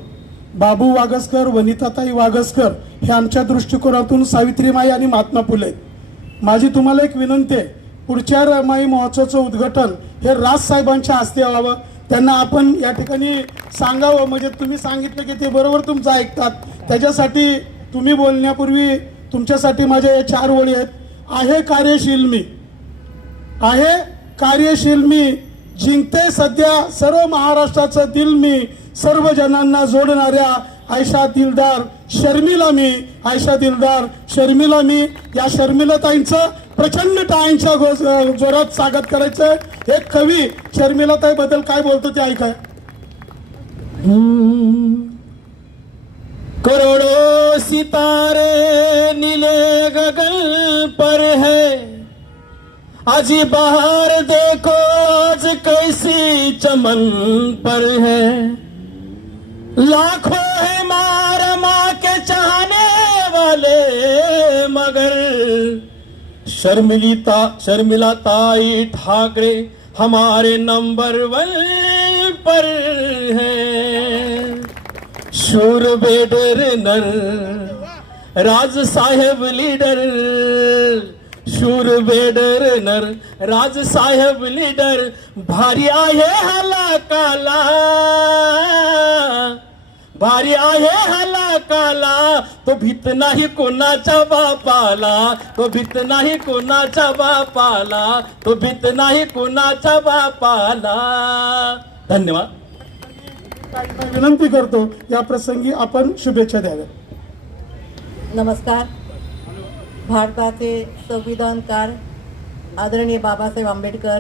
बाबू वागसकर, वनिताताई वागसकर हे आमच्या दृष्टिकोनातून सावित्रीमाई आणि महात्मा फुले. माझी तुम्हाला एक विनंती आहे, पुढच्या रमाई महोत्सवाचं उद्घाटन हे राजसाहेबांच्या हस्ते व्हावं. त्यांना आपण या ठिकाणी सांगावं, म्हणजे तुम्ही सांगितलं की ते बरोबर तुमचं ऐकतात. त्याच्यासाठी तुम्ही बोलण्यापूर्वी तुमच्यासाठी माझ्या या 4 ओळी आहेत. आहे कार्यशील मी, आहे कार्यशील मी, जिंकते सध्या सर्व महाराष्ट्राचं दिल मी, सर्व जनांना जोडणाऱ्या आयशा दिलदार शर्मिला मी, आयशा दिलदार शर्मिला मी. या शर्मिलाताईंचं प्रचंड टाळ्यांच्या जोरात स्वागत करायचं. एक कवी शर्मिलाताई बद्दल काय बोलतो ते ऐकाय. करोड़ों सितारे नीले गगन पर है, अजी बाहर देखो आज कैसी चमन पर है, लाखों है मार माँ के चाहने वाले मगर शर्मिला ताई ठाकरे हमारे नंबर 1 पर है. शूर बेडर नर राज साहेब लीडर, शूर बेडर नर राज साहेब लीडर, भारी आहे हाला काला, भारी आहे हाला काला, तो भीत नाही कोणाच्या बापाला, तो भीत नाही कोणाच्या बापाला, तो भीत नाही कोणाच्या बापाला. धन्यवाद. विनंती करतो या प्रसंगी आपण शुभेच्छा द्याव्या. नमस्कार. भारताचे संविधानकार आदरणीय बाबासाहेब आंबेडकर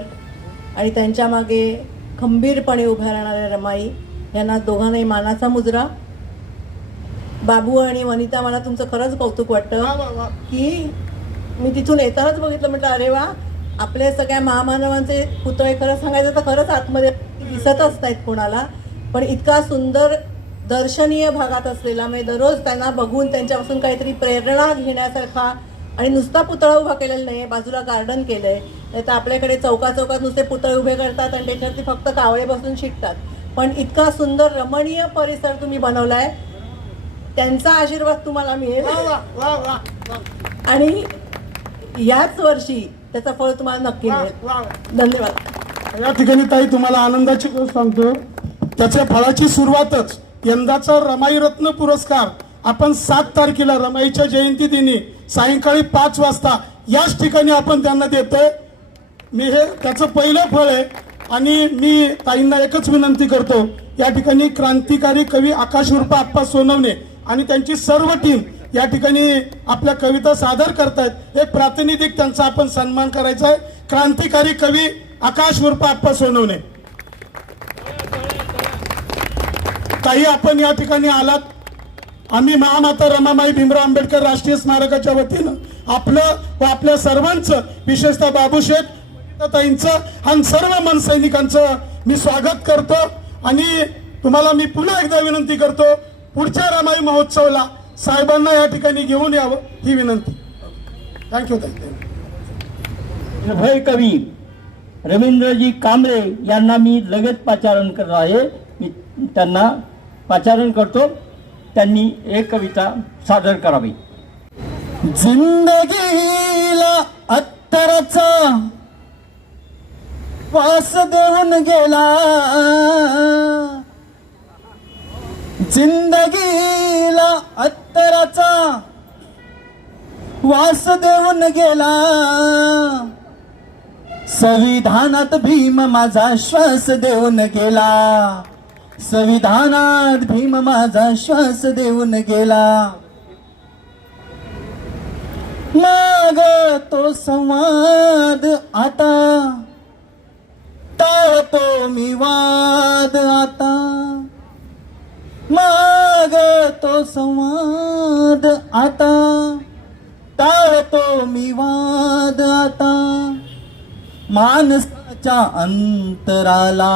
आणि त्यांच्या मागे खंबीरपणे उभ्या राहणाऱ्या रमाई यांना दोघांनाही मानाचा मुजरा. बाबू आणि वनिता, मला तुमचं खरंच कौतुक वाटतं की मी तिथून येतानाच बघितलं, म्हटलं अरे वा, आपल्या सगळ्या महामानवांचे पुतळे खरं सांगायचं तर खरंच आतमध्ये दिसतच नाहीत कोणाला, पण इतका सुंदर दर्शनीय भागात असलेला, म्हणजे दररोज त्यांना बघून त्यांच्यापासून काहीतरी प्रेरणा घेण्यासारखा, आणि नुसता पुतळा उभा केलेला नाही, बाजूला गार्डन केलंय. तर आपल्याकडे चौकात नुसते पुतळे उभे करतात आणि त्याच्यावरती फक्त कावळे बसून शिकतात, पण इतका सुंदर रमणीय परिसर तुम्ही बनवलाय. त्यांचा आशीर्वाद तुम्हाला मिळेल आणि याच वर्षी त्याचं फळ तुम्हाला नक्की मिळेल. धन्यवाद. या ठिकाणी ताई तुम्हाला आनंदाची गोष्ट सांगतो, त्याच्या फळाची सुरुवातच यंदाचा रमाई रत्न पुरस्कार आपण 7 तारखेला रमाईच्या जयंती दिनी सायंकाळी 5 वाजता याच ठिकाणी आपण त्यांना देतोय. मी हे त्याचं पहिलं फळ आहे. आणि मी ताईंना एकच विनंती करतो, या ठिकाणी क्रांतिकारी कवी आकाश उर्फ आप्पा सोनवणे आणि त्यांची सर्व टीम या ठिकाणी आपल्या कविता सादर करतायत. एक प्रातिनिधिक त्यांचा आपण सन्मान करायचा आहे. क्रांतिकारी कवी आकाश उर्फ आप्पा सोनवणे. ताई, आपण या ठिकाणी आलात, आम्ही महामाता रमाबाई भीमराव आंबेडकर राष्ट्रीय स्मारकाच्या वतीनं आपलं व आपल्या सर्वांचं, विशेषतः बाबूशेठ ताईंचं आणि सर्व मनसैनिकांचं मी स्वागत करतो. आणि तुम्हाला मी पुन्हा एकदा विनंती करतो, पुढच्या रमाई महोत्सवाला साहेबांना या ठिकाणी घेऊन यावं ही विनंती. थँक्यू ताई. निर्भय कवी रवींद्रजी कांबळे यांना मी लगेच पाचारण करत आहे. मी त्यांना पाचारण करतो, त्यांनी एक कविता सादर करावी. जिंदगीला अत्तराचा वास देऊन गेला, जिंदगीला अत्तराचा वास देऊन गेला, संविधानात भीम माझा श्वास देऊन गेला, संविधानात भीम माझा श्वास देऊन गेला. माग तो संवाद आता टाळतो मी वाद आता, माग तो संवाद आता टाळतो मी वाद आता, माणसाच्या अंतराला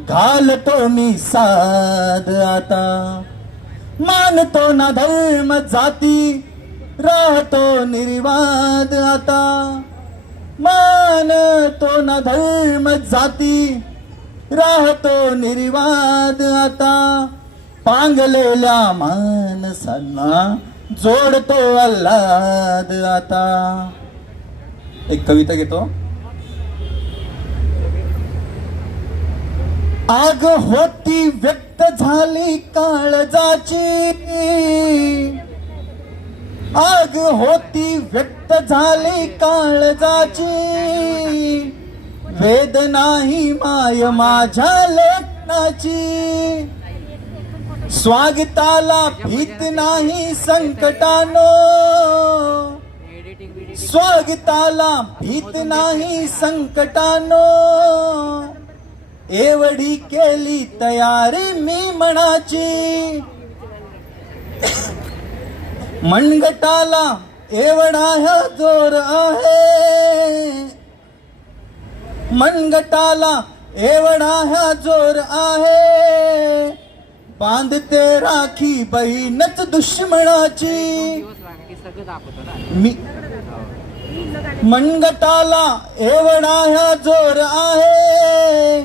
घालतो मी साध आता, मानतो ना धर्म जाती राहतो निर्वाद आता, मानतो ना धर्म जाती राहतो निर्वाद आता, पांगलेल्या माणसांना जोडतो अल्लाद आता. एक कविता घेतो. आग होती व्यक्त झाली काळजाची, आग होती व्यक्त झाली काळजाची, वेदनाही माय माझ्या लेखनाची, स्वागताला भीत नाही संकटानो, स्वागताला भीत नाही संकटानो, एवढी केली तयारी मी मनाची, मनगटाला एवढा हा जोर आहे, मनगटाला एवढा हा जोर आहे, बांधते राखी बहीणच दुश्मनाची, मनगटाला एवढा हा जोर आहे,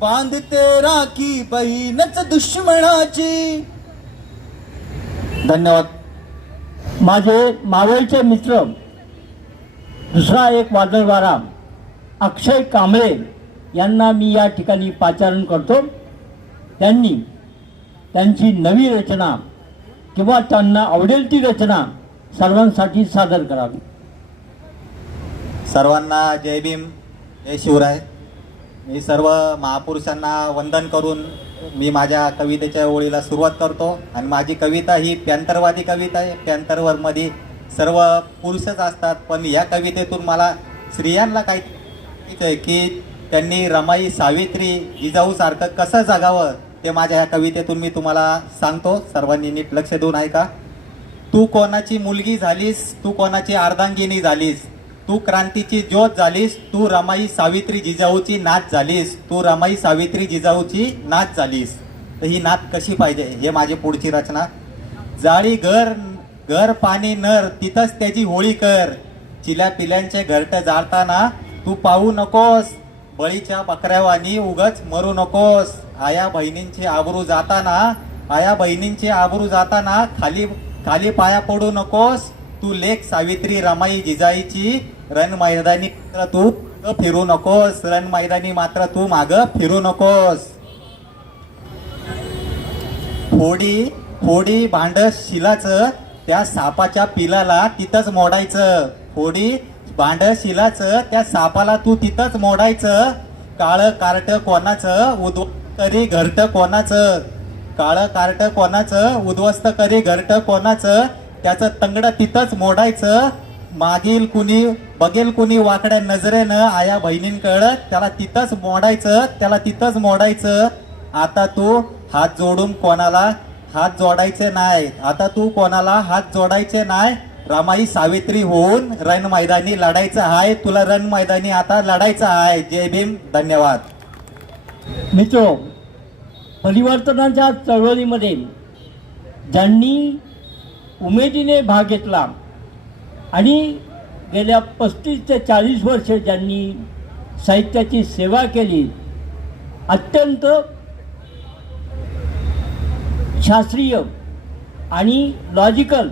बांधते राखी बहीणच दुश्मनाची. धन्यवाद. माझे मावळचे मित्र दुसरा एक वादळवारा अक्षय कांबळे यांना मी या ठिकाणी पाचारण करतो. त्यांनी त्यांची नवी रचना किंवा त्यांना आवडेल ती रचना सर्वांसाठी सादर करावी. सर्वांना जय भीम, जय शिवराय. मी सर्व महापुरुषांना वंदन करून मी माझ्या कवितेच्या ओळीला सुरुवात करतो. आणि माझी कविता ही पॅंथरवादी कविता आहे. पॅंथरवरमध्ये सर्व पुरुषच असतात, पण या कवितेतून मला स्त्रियांना काय की त्यांनी रमाई, सावित्री, जिजाऊसारखं कसं जगावं ते माझ्या ह्या कवितेतून मी तुम्हाला सांगतो, सर्वांनी नीट लक्ष देऊन ऐका. तू कोणाची मुलगी झालीस, तू कोणाची अर्धांगिनी झालीस, तू क्रांतीची ज्योत झालीस, तू रमाई सावित्री जिजाऊची नात झालीस, तू रमाई सावित्री जिजाऊची नात झालीस. तर ही नात कशी पाहिजे हे माझी पुढची रचना. जाळी घर घर पाणी नर, तिथंच त्याची होळी कर. चिल्या पिल्यांचे घरट जाळताना तू पाहू नकोस, बळीच्या बकऱ्यावानी उगच मरू नकोस. आया बहिणींची आबरू जाताना, आया बहिणींची आबरू जाताना खाली खाली पाया पडू नकोस. तू लेक सावित्री रमाई जिजाईची, रण मैदानी मात्र तू फिरू नकोस, रण मैदानी मात्र तू माग फिरू नकोस. फोडी फोडी भांड शिलाचं, त्या सापाच्या पिलाला तिथंच मोडायचं. फोडी भांड शिलाचं, त्या सापाला तू तिथंच मोडायचं. काळं कार्ट कोणाचं, उद्ध्वस्त करी घरट कोणाचं. काळं कार्ट कोणाचं, उद्ध्वस्त करी घरट कोणाचं. त्याचं तंगड तिथंच मोडायचं. मागील कुणी बघेल कुणी वाकड्या नजरेनं आया बहिणींकडं, त्याला तिथंच मोडायचं, त्याला तिथंच मोडायचं. आता तू हात जोडून कोणाला हात जोडायचे नाही, आता तू कोणाला हात जोडायचे नाही. रमाई सावित्री होऊन रण मैदानी लढायचं आहे, तुला रण मैदानी आता लढायचं आहे. जय भीम, धन्यवाद. मित्र, परिवर्तनाच्या चळवळीमध्ये ज्यांनी उमेदीने भाग घेतला आणि गेल्या 35 ते 40 वर्ष ज्यांनी साहित्याची सेवा केली, अत्यंत शास्त्रीय आणि लॉजिकल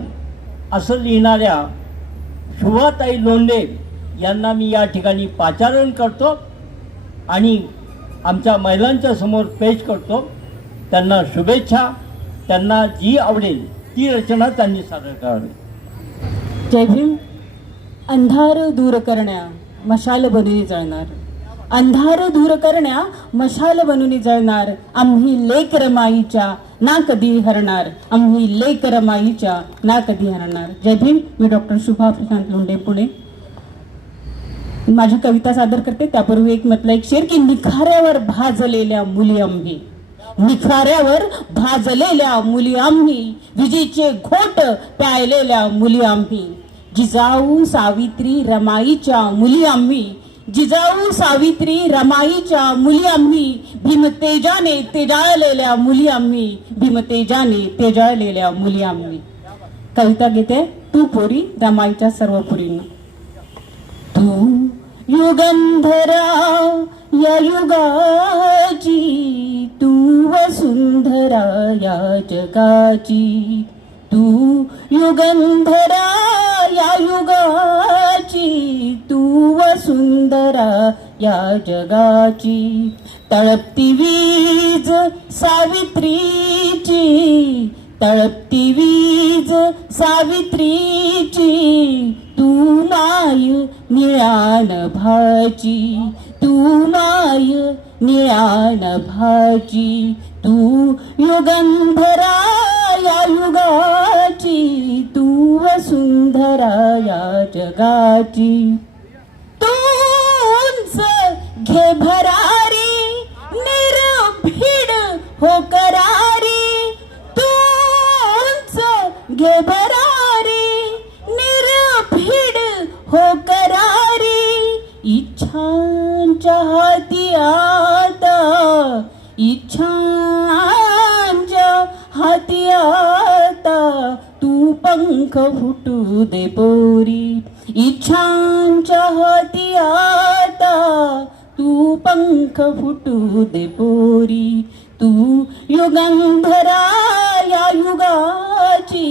असं लिहिणाऱ्या शुभाताई लोंढे यांना मी या ठिकाणी पाचारण करतो आणि आमच्या महिलांच्या समोर पेश करतो. त्यांना शुभेच्छा. त्यांना जी आवडेल ती रचना त्यांनी सादर करावी. जय भीम. अंधार दूर करण्या मशाल बनून जळणार, अंधार दूर करण्या मशाल बनून जळणार. आम्ही लेक रमाईच्या ना कधी हरणार, आम्ही लेक रमाईच्या ना कधी हरणार. जय भीम. मी डॉक्टर शुभा प्रशांत लोंढे, पुणे. माझी कविता सादर करते. त्यापूर्वी एक शेर की निखाऱ्यावर भाजलेल्या मुली आम्ही, निखाऱ्यावर भाजलेल्या मुली आम्ही, विजेचे घोट प्यायलेल्या मुली आम्ही. जिजाऊ सावित्री रमाईच्या मुली आम्ही, जिजाऊ सावित्री रमाईच्या मुली आम्ही. भीमतेजाने तेजाळलेल्या मुली आम्ही, भीमतेजाने तेजाळलेल्या मुली आम्ही. कविता घेते. तू पोरी रमाईच्या सर्व पुरींना. तू युगंधरा या युगाची, तू वसुंधरा या जगाची. तू युगंधरा या युगाची, तू वसुंधरा या जगाची. तळपती वीज सावित्रीची, तळपती वीज सावित्रीची. तू माय निळ्या नभाची, तू माय निळ्या नभाची. तू युगंधरा या युगाची, तू वसुंधरा या जगाची. तू उंच घे भरारी, निर्भीड हो करारी. तू उंच घे भरारी, निर्भीड हो करारी. इच्छांच्या हाती आता, इच्छांच्या हाती आता. तू पंख फुटू दे पोरी, इच्छांच्या हाती आता. तू पंख फुटू दे पोरी. तू युगंधरा या युगाची,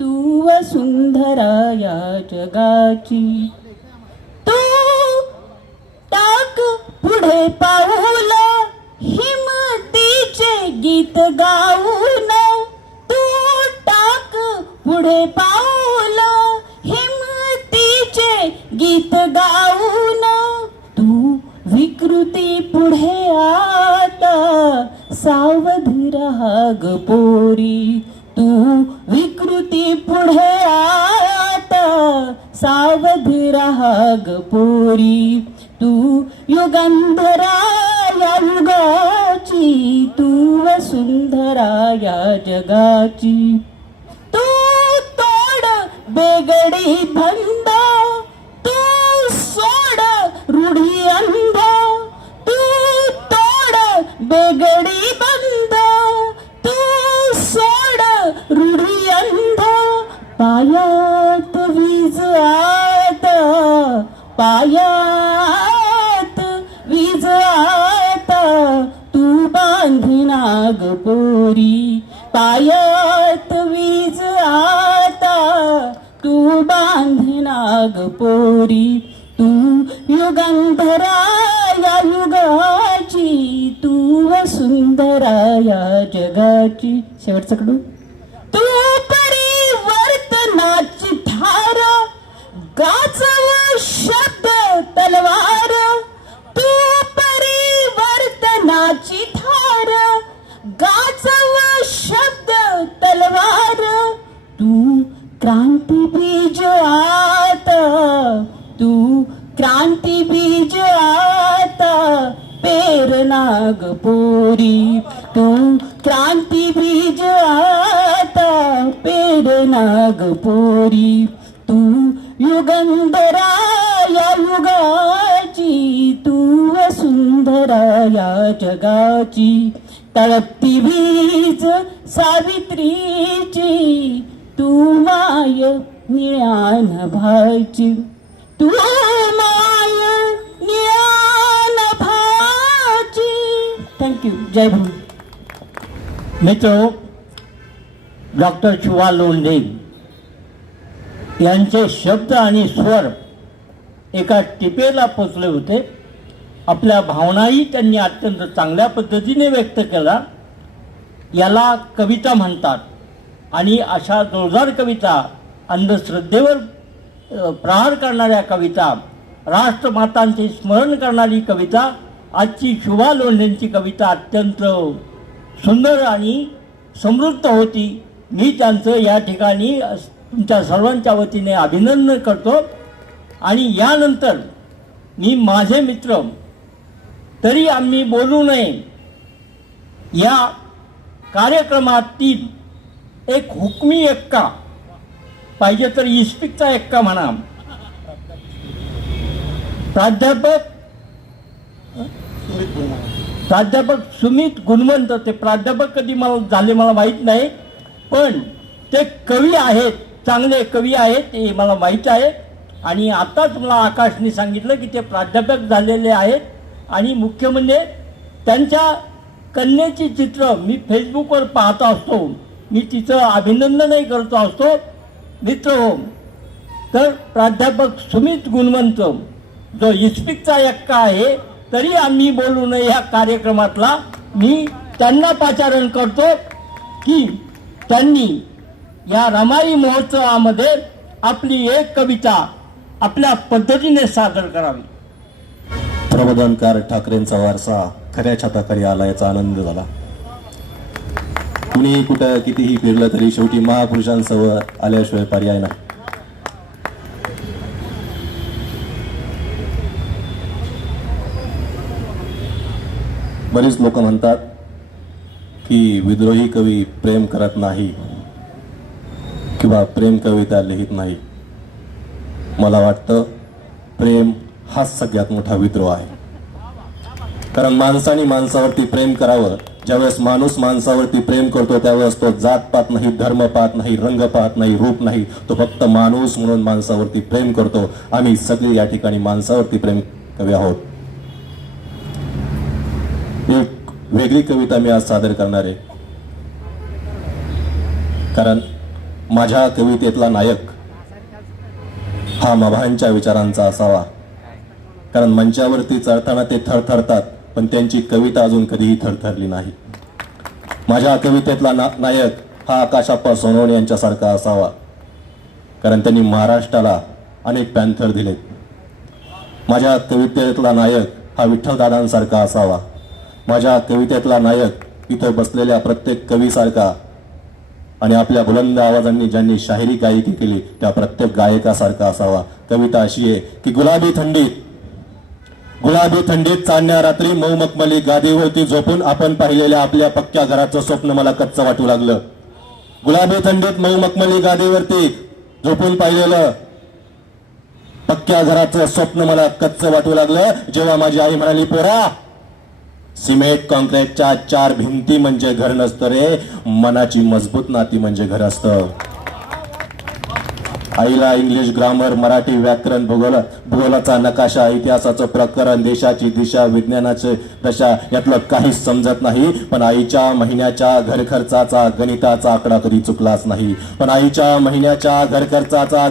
तू वसुंधरा या जगाची. तू टाक पुढे पाऊल हिमतीचे गीत गाऊन. तू टाक पुढे पाऊल हिमतीचे गीत गाऊन. तू विकृती पुढे आता, सावध रहा ग पोरी. तू विकृती पुढे आता, सावध रहा ग पोरी. तू युगंधरा या युगाची, तू वसुंधरा या जगाची. तू तोड बेगडी बंद, तू सोड रूढी अंध, तू तोड बेगडी बंद, तू सोड रूढी अंध. पायात वीज आत, पायात वीज आत, तू बांधी नाग पोरी. पायात वीज आता, तू बांधी नाग पोरी. तू युगंधरा या युगाची, तू वसुंधरा या जगाची. शेवटचं कडू. तू परिवर्तनाची धार, गाजव शब्द तलवार. तू परिवर्तनाची धार, गाजव शब्द तलवार. तू क्रांती बीज आत, तू क्रांती बीज आत, पेर नाग पोरी. तू क्रांती बीज आत, पेर नाग पोरी. तू युगंधरा या युगाची, तू वसुंधरा या जगाची. तळपती वीज सावित्रीची, तू माय निळ्या नभाची. तू माय निळ्या नभाची. थँक्यू. जय भीम. मित्र, डॉक्टर शिवा लोंढे यांचे शब्द आणि स्वर एका टिपेला पोचले होते. आपल्या भावनाही त्यांनी अत्यंत चांगल्या पद्धतीने व्यक्त केला. याला कविता म्हणतात. आणि अशा जोरदार कविता, अंधश्रद्धेवर प्रहार करणाऱ्या कविता, राष्ट्रमातांचे स्मरण करणारी कविता, आजची शिवा लोंढेंची कविता अत्यंत सुंदर आणि समृद्ध होती. मी त्यांचं या ठिकाणी तुमच्या सर्वांच्या वतीने अभिनंदन करतो. आणि यानंतर मी माझे मित्र, तरी आम्ही बोलू नये या कार्यक्रमातील एक हुकमी एक्का, पाहिजे तर इस्पिकचा एक्का म्हणा, प्राध्यापक सुमित गुणवंत. ते प्राध्यापक कधी मला झाले मला माहीत नाही, पण ते कवी आहेत, चांगले कवी आहेत हे मला माहीत आहे. आणि आताच मला आकाशने सांगितलं की ते प्राध्यापक झालेले आहेत. आणि मुख्य म्हणजे त्यांच्या कन्येची चित्र मी फेसबुकवर पाहत असतो, मी तिचं अभिनंदनही करतो असतो. मित्र हो, तर प्राध्यापक सुमित गुणवंत जो इस्पिकचा एक्का आहे, तरी आम्ही बोलू नये ह्या कार्यक्रमातला मी त्यांना पाचारण करतो की त्यांनी या रमाई महोत्सवामध्ये आपली एक कविता आपल्या पद्धतीने सादर करावी. प्रबोधनकार ठाकरेंचा वारसा खऱ्या छताखाली आला याचा आनंद झाला. कुणी कुठं कितीही फिरलं तरी शेवटी महापुरुषांसह आल्याशिवाय पर्याय नाही. बरीच लोक म्हणतात की विद्रोही कवी प्रेम करत नाही किंवा प्रेम कविता लिहित नाही. मला वाटतं प्रेम हाच सगळ्यात मोठा विद्रोह आहे. कारण माणसाने माणसावरती प्रेम करावं. ज्यावेळेस माणूस माणसावरती प्रेम करतो त्यावेळेस तो जात पाहत नाही, धर्म पाहत नाही, रंग पाहत नाही, रूप नाही, तो फक्त माणूस म्हणून माणसावरती प्रेम करतो. आम्ही सगळे या ठिकाणी माणसावरती प्रेम कवी आहोत. एक वेगळी कविता मी आज सादर करणार आहे, कारण माझ्या कवितेतला नायक हा मभांच्या विचारांचा असावा. कारण मंचावरती चढताना ते थरथरतात, पण त्यांची कविता अजून कधीही थरथरली नाही. माझ्या कवितेतला नायक हा आकाशप्पा सोनवणे यांच्यासारखा असावा, कारण त्यांनी महाराष्ट्राला अनेक पॅन्थर दिलेत. माझ्या कवितेतला नायक हा विठ्ठलदादांसारखा असावा. माझ्या कवितेतला नायक इथं बसलेल्या प्रत्येक कवीसारखा आणि आपल्या बुलंद आवाजांनी ज्यांनी शाहिरी गायकी केली त्या प्रत्येक गायकासारखा असावा. कविता अशी आहे की गुलाबी थंडीत गुलाबी थंडीत चांदण्या रात्री मऊ मखमली गादीवरती झोपून आपण पाहिलेल्या आपल्या पक्क्या घराचं स्वप्न मला कच्चं वाटू लागलं. गुलाबी थंडीत मऊ मखमली गादीवरती झोपून पाहिलेलं पक्क्या घराचं स्वप्न मला कच्चं वाटू लागलं जेव्हा माझी आई म्हणाली, पोरा सिमेंट कॉन्क्रीटच्या 4 भिंती म्हणजे घर नसतं रे, मनाची मजबूत नाती म्हणजे घर असतं. आईला इंग्लिश ग्रामर, मराठी व्याकरण, भूगोलाचा नकाशा, इतिहासाचं प्रकरण, देशाची दिशा, विज्ञानाचे दशा यातलं काहीच समजत नाही. पण आईच्या महिन्याच्या घर खर्चाचा गणिताचा आकडा कधी चुकलाच नाही.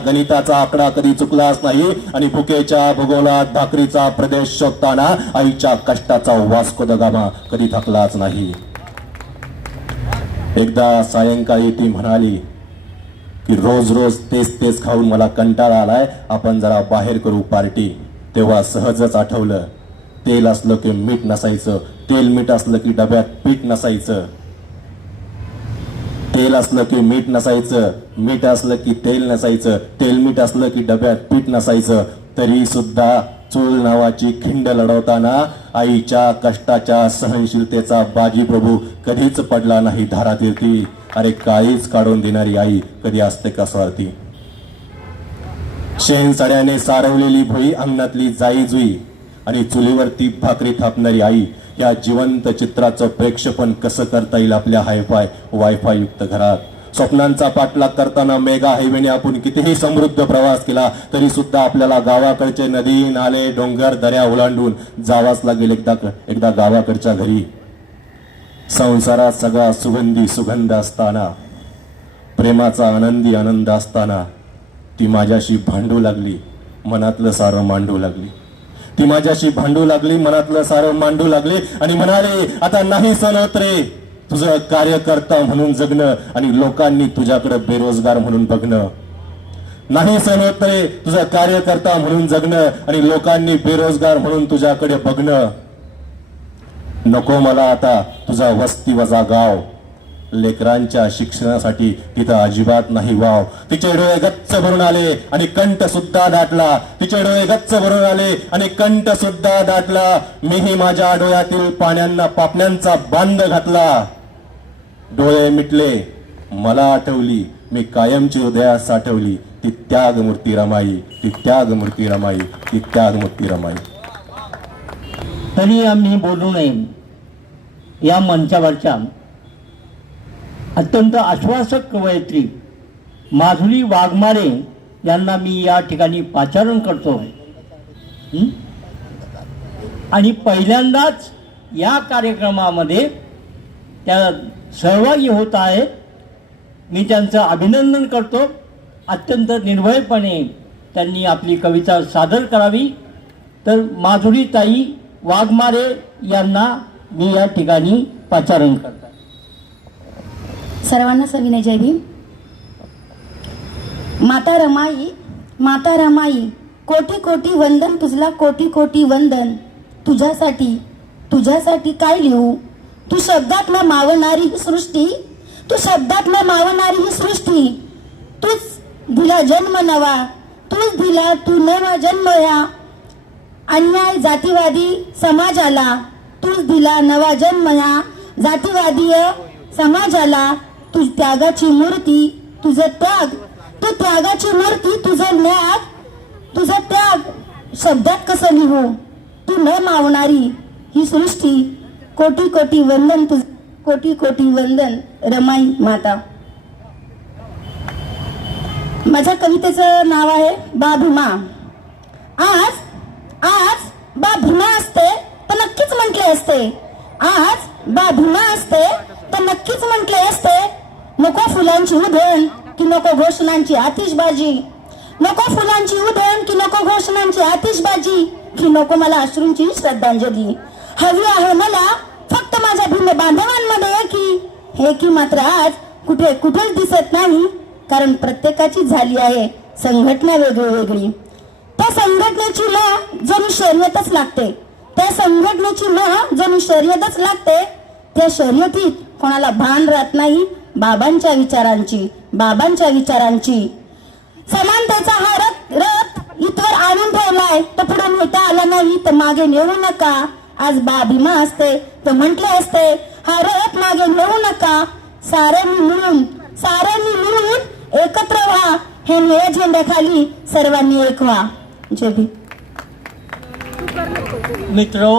गणिताचा आकडा कधी चुकलाच नाही. आणि भुकेच्या भूगोलात भाकरीचा प्रदेश शोधताना आईच्या कष्टाचा वास्को द गामा कधी थकलाच नाही. एकदा सायंकाळी ती म्हणाली की रोज रोज तेच खाऊन मला कंटाळा आलाय, आपण जरा बाहेर करू पार्टी. तेव्हा सहजच आठवलं, तेल असलं की मीठ नसायचं, तेल मीठ असलं की डब्यात पीठ नसायचं. तेल असलं की मीठ नसायचं, मीठ असलं की तेल नसायचं, तेल मीठ असलं की डब्यात पीठ नसायचं. तरी सुद्धा चूल नावाची खिंड लढवताना आईच्या कष्टाच्या सहनशीलतेचा बाजी प्रभू कधीच पडला नाही धारातीर्थी. अरे काळीच काढून देणारी आई कधी असते का स्वार्थी. शेण सड्याने सारवलेली भुई, अंगणातली जाई जुई आणि चुलीवरती भाकरी थापणारी आई या जिवंत चित्राचं प्रेक्षेपण कसं करता येईल आपल्या हायफाय वायफाय युक्त घरात. स्वप्नांचा पाठलाग करताना मेगा हायवेने आपण कितीही समृद्ध प्रवास केला तरी सुद्धा आपल्याला गावाकडचे नदी नाले डोंगर दऱ्या ओलांडून जावाच लागेल एकदा गावाकडच्या घरी. संसारात सगळा सुगंधी सुगंध असताना, प्रेमाचा आनंदी आनंद असताना ती माझ्याशी भांडू लागली, मनातलं सारं मांडू लागली. ती माझ्याशी भांडू लागली, मनातलं सारं मांडू लागली आणि म्हणाले, आता नाही सण होत रे तुझं कार्यकर्ता म्हणून जगणं आणि लोकांनी तुझ्याकडे बेरोजगार म्हणून बघणं. नाही सण होत रे तुझं कार्यकर्ता म्हणून जगणं आणि लोकांनी बेरोजगार म्हणून तुझ्याकडे बघणं. नको मला आता तुझा वस्ती वजा गाव, लेकरांच्या शिक्षणासाठी तिथं अजिबात नाही वाव. तिचे डोळे गच्च भरून आले आणि कंठ सुद्धा दाटला. तिचे डोळे गच्च भरून आले आणि कंठ सुद्धा दाटला. मीही माझ्या डोळ्यातील पापण्यांचा बांध घातला. डोळे मिटले, मला आठवली मी कायमची हृदयात साठवली ती त्यागमूर्ती रमाई, ती त्यागमूर्ती रमाई, ती त्यागमूर्ती रमाई. तरी आम्ही बोलू नये या मंचावरच्या अत्यंत आश्वासक कवयित्री माधुरी वाघमारे यांना मी या ठिकाणी पाचारण करतो. आणि पहिल्यांदाच या कार्यक्रमामध्ये त्या सहभागी होत आहेत. मी त्यांचं अभिनंदन करतो. अत्यंत निर्भयपणे त्यांनी आपली कविता सादर करावी. तर माधुरीताई वाघमारे यांना मी या ठिकाणी पाचारण करतो. सर्वांना सविनय जय भीम. माता रमाई कोटी कोटी वंदन तुझला, कोटी कोटी वंदन तुझ्यासाठी काय लिहू. तू शब्दातला मावणारी ही सृष्टी, तूच दिला जन्म नवा, तू नवा जन्म या अन्याय जातीवादी समाजाला. तूच दिला नवा जन्म या जातीवादीय समाजाला. तू त्यागाची मूर्ती, तुझं त्याग, तू त्यागाची मूर्ती, तुझं त्याग शब्दात कसं लिहू. तू न मावणारी ही सृष्टी, कोटी कोटी वंदन कोटी कोटी वंदन रमाई माता. माझ्या कवितेचं नाव आहे बा भीमा. आज बा भीमा असते तर नक्कीच म्हटले असते. आज बा भीमा असते तर नक्कीच म्हटले असते. नको फुलांची उधळण की नको घोषणांची आतिषबाजी, नको फुलांची उधळण की नको घोषणांची आतिषबाजी, की नको मला अश्रूंची श्रद्धांजली. हवी आहे मला फक्त माझ्या भिन्न बांधवांमध्ये एकी मात्र आज कुठेच दिसत नाही. कारण प्रत्येकाची झाली आहे संघटना वेगळी. त्या संघटनेची जणू शर्यतच लागते. त्या शर्यतीत कोणाला भान राहत नाही बाबांच्या विचारांची. समानतेचा हा रथ इथवर आणून ठेवलाय तर पुढे नेता आला नाही तर मागे नेऊ नका. आज भीमा असते तर म्हटले असते हा रथ मागे नेऊ नका. साऱ्यांनी मिळून एकत्र व्हा. हे निळ्या झेंड्याखाली सर्वांनी एक व्हा. जय भीम. मित्र,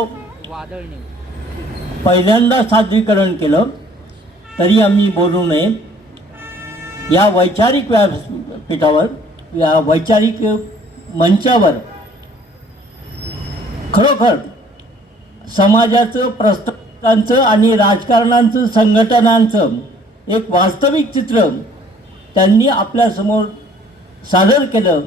पहिल्यांदा सादरीकरण केलं तरी आम्ही बोलू नये. या वैचारिक व्यासपीठावर, या वैचारिक मंचावर खरोखर समाजाचं, प्रस्थानांचं आणि राजकारणांचं, संघटनांचं एक वास्तविक चित्र त्यांनी आपल्यासमोर सादर केलं.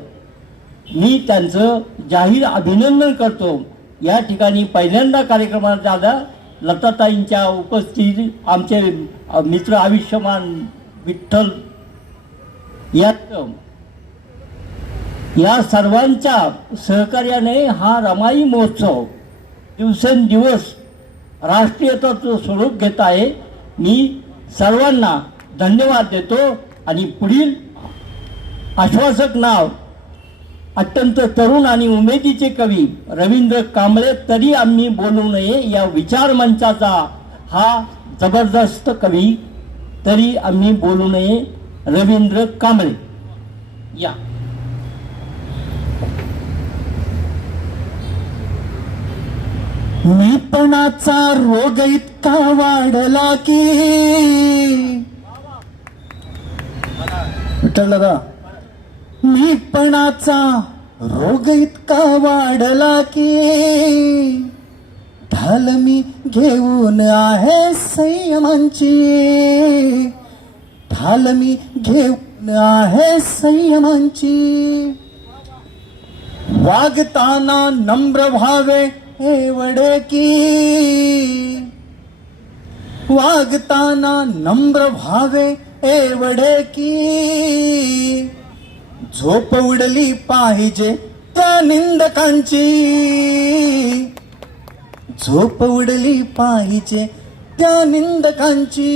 मी त्यांचं जाहीर अभिनंदन करतो. या ठिकाणी पहिल्यांदा कार्यक्रमात दादा लताताईंच्या उपस्थितीत आमचे मित्र आयुष्यमान विठ्ठल या सर्वांच्या सहकार्याने हा रमाई महोत्सव दिवसेंदिवस राष्ट्रीयत्वाचं स्वरूप घेत आहे. मी सर्वांना धन्यवाद देतो आणि पुढील आश्वासक नाव अत्यंत तरुण आणि उमेदीचे कवी रवींद्र कांबळे तरी आम्ही बोलू नये या विचार मंचाचा हा जबरदस्त कवी तरी आम्ही बोलू नये रवींद्र कांबळे या. मीपणाचा रोग इतका वाढला की विठ्ठल दादा, मीपणाचा रोग इतका वाढला की ढाल मी घेऊन आहे संयमांची. ढाल मी घेऊन आहे संयमांची. वागताना नम्र व्हावे एवढे की. वागताना नम्र व्हावे एवढे की. झोप उडली पाहिजे त्या निंदकांची. झोप उडली पाहिजे त्या निंदकांची.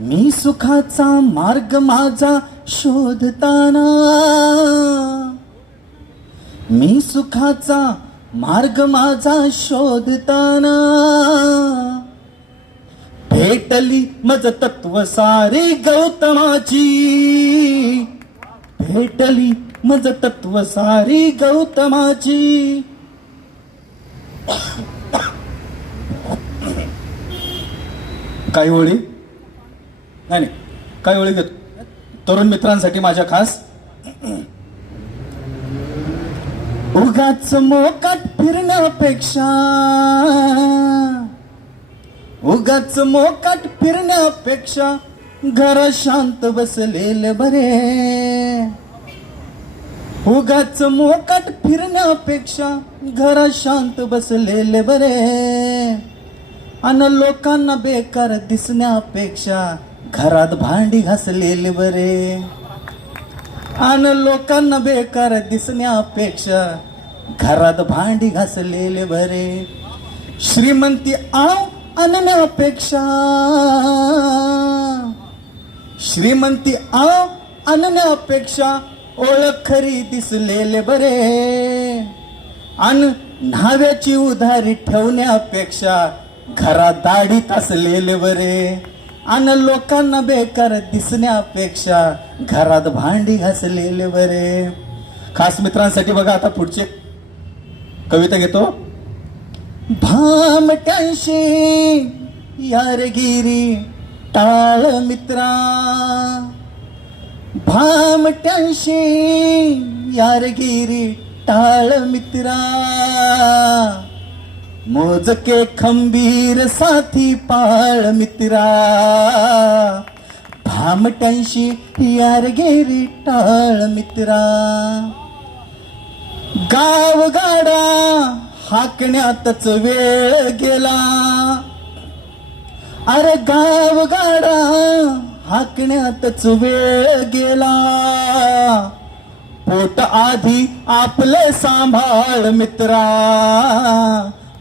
मी सुखाचा मार्ग माझा शोधताना. मी सुखाचा मार्ग माझा शोधताना. भेटली मज तत्व सारी गौतमाची. भेटली मज तत्व सारी गौतमाची. काही ओळी नाही, काही ओळी तरुण मित्रांसाठी माझ्या खास. उगाच मोकाट फिरण्यापेक्षा. उगाच मोकाट फिरण्यापेक्षा घर शांत बसलेले बरे. उगाच मोकाट फिरण्यापेक्षा घर शांत बसलेले बरे. अन लोकांना बेकार दिसण्यापेक्षा घरात भांडी घासलेले बरे. अन लोकांना बेकार दिसण्यापेक्षा घरात भांडी घासलेले बरे. श्रीमंती आव आणण्यापेक्षा. श्रीमंती आव आणण्यापेक्षा ओळख खरी दिसलेले बरे. अन न्हाव्याची उधारी ठेवण्यापेक्षा घरात दाढीत असलेले बरे. अन लोकांना बेकार दिसण्यापेक्षा घरात भांडी घासलेले बरे. खास मित्रांसाठी बघा आता पुढचे कविता घेतो. भामट्यांशी यारगिरी टाळ मित्रा. भामट्यांशी यारगिरी टाळ मित्रा. मोजके खंबीर साथी पाळ मित्रा. भामट्यांशी यारगिरी टाळ मित्रा. गावगाडा हाकण्यातच वेळ गेला. अरे गावगाडा हाकण्यातच वेळ गेला. पोट आधी आपले सांभाळ मित्रा.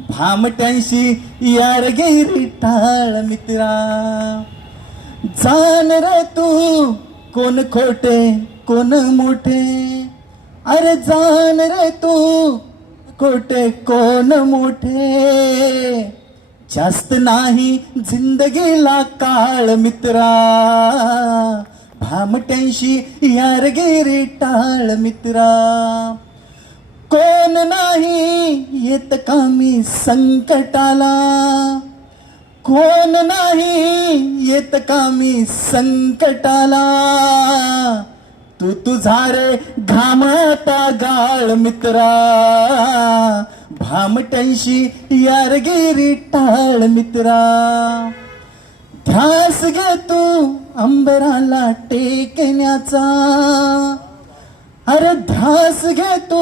भामट्यांशी यारगिरी टाळ मित्रा. जाण रे तू कोण खोटे कोण मोठे. अरे जान रे तू कोटे कोण मोठे, जास्त नाही जिंदगीला काळ मित्रा, भामट्यांशी यारगिरी टाळ मित्रा. कोण नाही येत कामी संकटाला, कोण नाही येत कामी संकटाला, तू तुझा रे घामाता गाळ मित्रा, भामट्यांशी यारगिरी टाळ मित्रा. ध्यास घे तू अंबराला टेकण्याचा, अरे ध्यास घे तू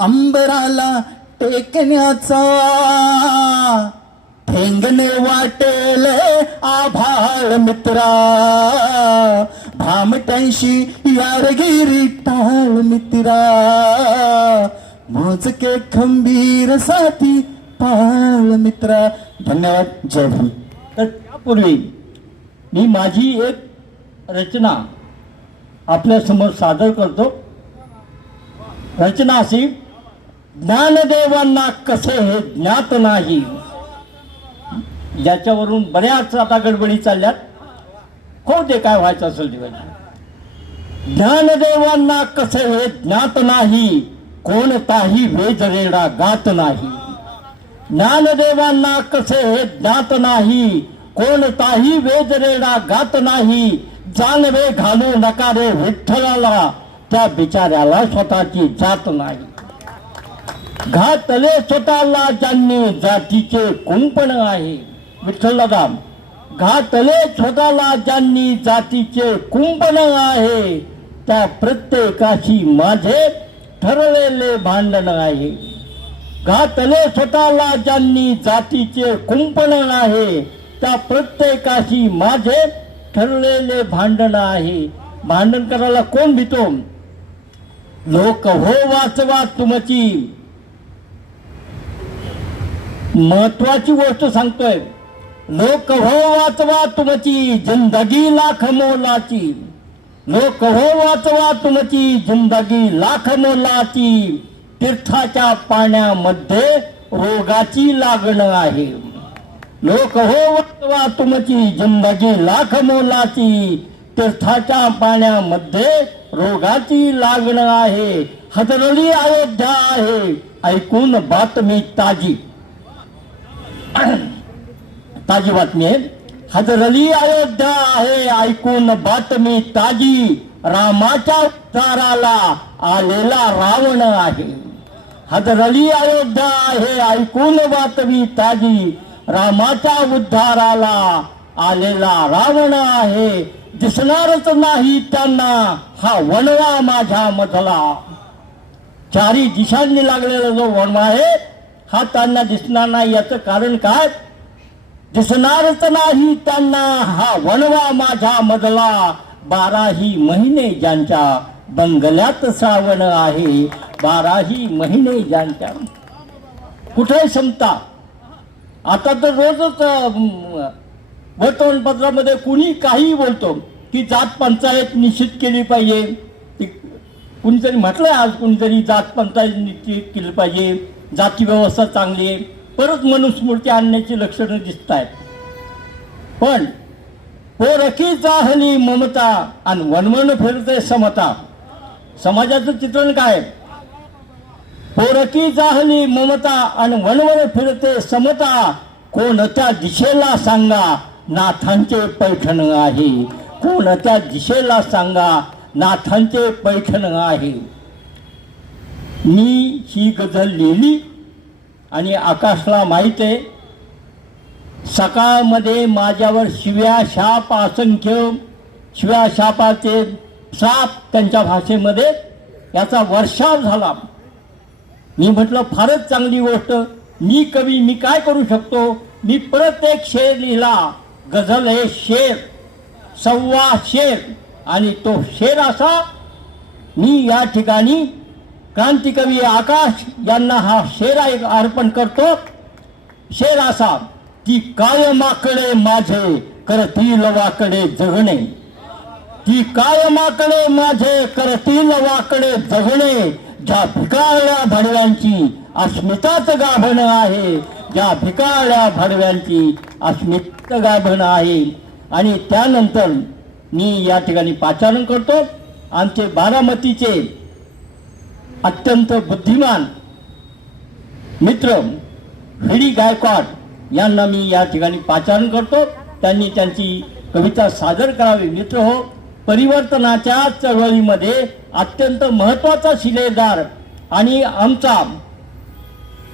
अंबराला टेकण्याचा, ठेंगणे वाटेल आभाळ मित्रा, भामट्यांशी यारगिरी टाळ मित्रा. मोजके खंबीर साथी पाळ मित्रा. धन्यवाद. जय भीम. तर त्यापूर्वी मी माझी एक रचना आपल्यासमोर सादर करतो. रचना अशी: ज्ञानदेवांना कसे हे ज्ञात नाही, ज्याच्यावरून बऱ्याच आता गडबडी चालल्यात. हो दे, काय व्हायचं असेल ते व्हायचं. ज्ञानदेवांना कसे हे ज्ञात नाही, कोणताही वेजरेडा गात नाही. ज्ञानदेवांना कसे हे ज्ञात नाही, कोणताही वेजरेडा गात नाही. जानवे घालू नका रे विठ्ठलाला, त्या बिचाऱ्याला स्वतःची जात नाही. घातले स्वतःला ज्यांनी जातीचे कुंपण आहे. विठ्ठल दादा, घातले स्वतःला ज्यांनी जातीचे कुंपण आहे, त्या प्रत्येकाशी माझे ठरलेले भांडण आहे. घातले स्वतःला ज्यांनी जातीचे कुंपण आहे, त्या प्रत्येकाशी माझे ठरलेले भांडण आहे. भांडण करायला कोण भीतो? लोक हो वाचवा तुमची. महत्वाची गोष्ट सांगतोय. लोक हो वाचवा तुमची जिंदगी लाख मोलाची. लोक हो वाचवा तुमची जिंदगी लाख मोलाची. तीर्थाच्या पाण्यामध्ये रोगाची लागणं आहे. लोक हो वाचवा तुमची जिंदगी लाख मोलाची. तीर्थाच्या पाण्यामध्ये रोगाची लागणं आहे. हजरली अयोध्या आहे, ऐकून बातमी ताजी. ताजी बातमी आहे. हजरली अयोध्या आहे, ऐकून बातमी ताजी. रामाच्या उद्धाराला आलेला रावण आहे. हजरली अयोध्या आहे, ऐकून बातमी ताजी. रामाच्या उद्धाराला आलेला रावण आहे. दिसणारच नाही त्यांना हा वणवा माझ्या मधला. चारी दिशांनी लागलेला जो वणवा आहे हा त्यांना दिसणार नाही. याचं कारण काय? दिसणारच नाही त्यांना हा वणवा माझ्या मधला. 12ही महिने ज्यांच्या बंगल्यात श्रावण आहे. 12ही महिने ज्यांच्या. कुठे क्षमता? आता तर रोजच वर्तमानपत्रामध्ये कुणी काही बोलतो की जात पंचायत निश्चित केली पाहिजे. कुणीतरी म्हटलंय आज, कुणीतरी जात पंचायत निश्चित केली पाहिजे, जाती व्यवस्था चांगली आहे. परत मनुस्मृती आणण्याची लक्षणं दिसत आहेत. पण पोरकी चाहली ममता आणि वनवन फिरते समता. समाजाचं चित्रण काय? पोरकी चाहली ममता आणि वनवन फिरते समता. कोणत्या दिशेला सांगा नाथांचे पैठण आहे. कोणत्या दिशेला सांगा नाथांचे पैठण आहे. मी ही गझल लिहिली आणि आकाशला माहीत आहे. सकाळमध्ये माझ्यावर शिव्या शाप असंख्य, शिव्या शापाचे साप त्यांच्या भाषेमध्ये याचा वर्षाव झाला. मी म्हटलं फारच चांगली गोष्ट. मी कवी, मी काय करू शकतो? मी परत एक शेर लिहिला. गझल हे शेर, सव्वा शेर. आणि तो शेर असा, मी या ठिकाणी क्रांतिकवी आकाश यांना हा शेर अर्पण करतो. शेर असा की कायमाकडे माझे करतील वाकडे जगणे. की कायमाकडे माझे करतील वाकडे जगणे, ज्या भिकाळ्या भडव्यांची अस्मिताच गाभण आहे, ज्या भिकाळ्या भडव्यांची अस्मिताच गाभण आहे. आणि त्यानंतर मी या ठिकाणी पाचारण करतो. आमचे बारामतीचे अत्यंत बुद्धिमान मित्र व्ही.डी. गायकवाड यांना मी या ठिकाणी पाचारण करतो. त्यांनी त्यांची कविता सादर करावी. मित्र हो, परिवर्तनाच्या चळवळीमध्ये अत्यंत महत्वाचा शिलेदार आणि आमचा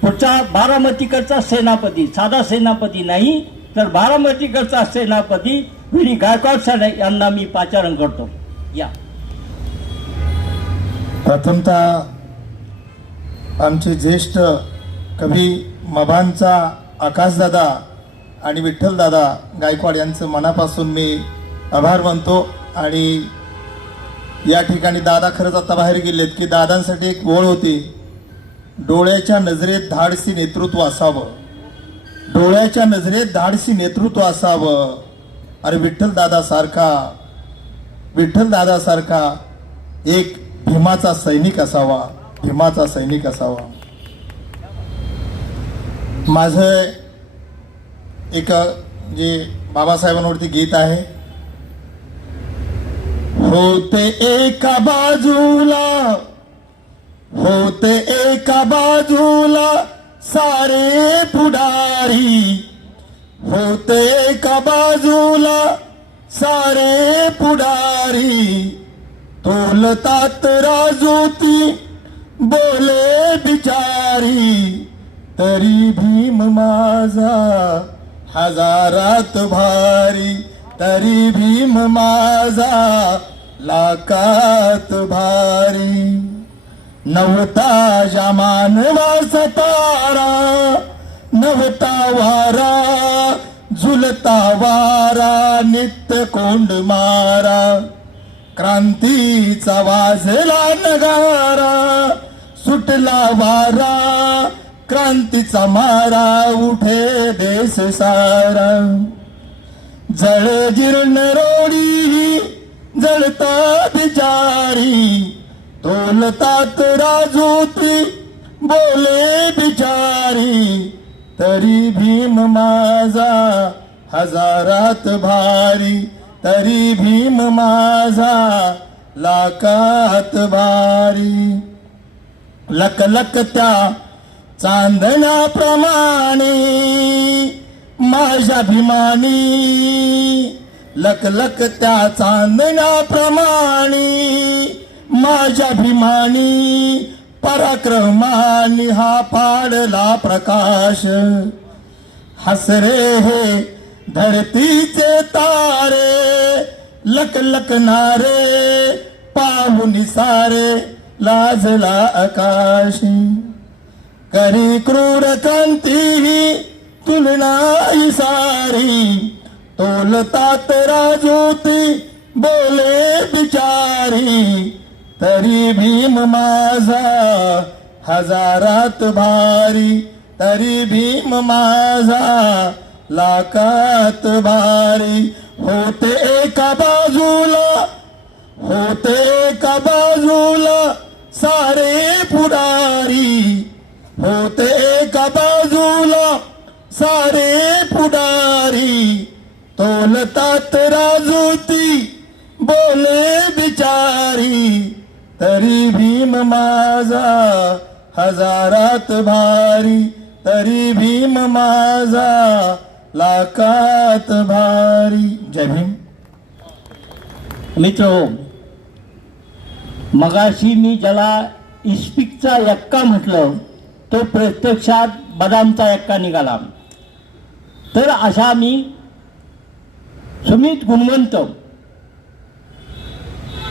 पुढचा बारामतीकडचा सेनापती, साधा सेनापती नाही तर बारामतीकडचा सेनापती व्ही.डी. गायकवाड सर यांना मी पाचारण करतो. या प्रथमतः आमचे ज्येष्ठ कवी मभानचा आकाशदादा आणि विठ्ठलदादा गायकवाड यांचं मनापासून मी आभार मानतो. आणि या ठिकाणी दादा खरंच आता बाहेर गेलेत की दादांसाठी एक ओळ होती, डोळ्याच्या नजरेत धाडसी नेतृत्व असावं, डोळ्याच्या नजरेत धाडसी नेतृत्व असावं. अरे विठ्ठलदादा सारखा एक भीमाचा सैनिक असावा, भीमाचा सैनिक असावा. माझं एक जे बाबासाहेबांवरती गीत आहे, होते एका बाजूला सारे पुढारी, होते एका बाजूला सारे पुढारी, तोलतात राजोती बोले बिचारी, तरी भीम माझा हजारात भारी, तरी भीम माझा लाखात भारी. नव्हता या मानवाचा तारा, नव्हता वारा, झुलता वारा नित्य कोंड मारा, क्रांतीचा वाजला नगारा, सुटला वारा क्रांतीचा मारा, उठे देश सारा. जळ जीर्ण रोडी जळता बिचारी, तोलतात राजोती बोले बिचारी, तरी भीम माझा हजारात भारी, तरी भीम माझा लाखात भारी. लक लक त्या चांदण्याप्रमाणे माझ्या भीमानी, लक लक त्या चांदण्याप्रमाणे माझ्या भीमानी, पराक्रमानी हा पाडला प्रकाश. हसरे हे धरतीचे तारे, लक लक नारे पाहुनी सारे, लाजला आकाशी. करी क्रूर क्रांती तुलना सारी, तोलतात राजोती बोले बिचारी, तरी भीम माझा हजारात भारी, तरी भीम माझा लाखात भारी. होते एका बाजूला सारे पुढारी, होते एका बाजूला सारे पुढारी, तोलतात राजोती बोले बिचारी, तरी भीम माझा हजारात भारी, तरी भीम माझा लाखात भारी. जय भीम. मित्र हो, मगाशी मी ज्याला इस्पिकचा यक्का म्हटलं तो प्रत्यक्षात बदामचा यक्का निघाला. तर अशा मी सुमित गुणवंत,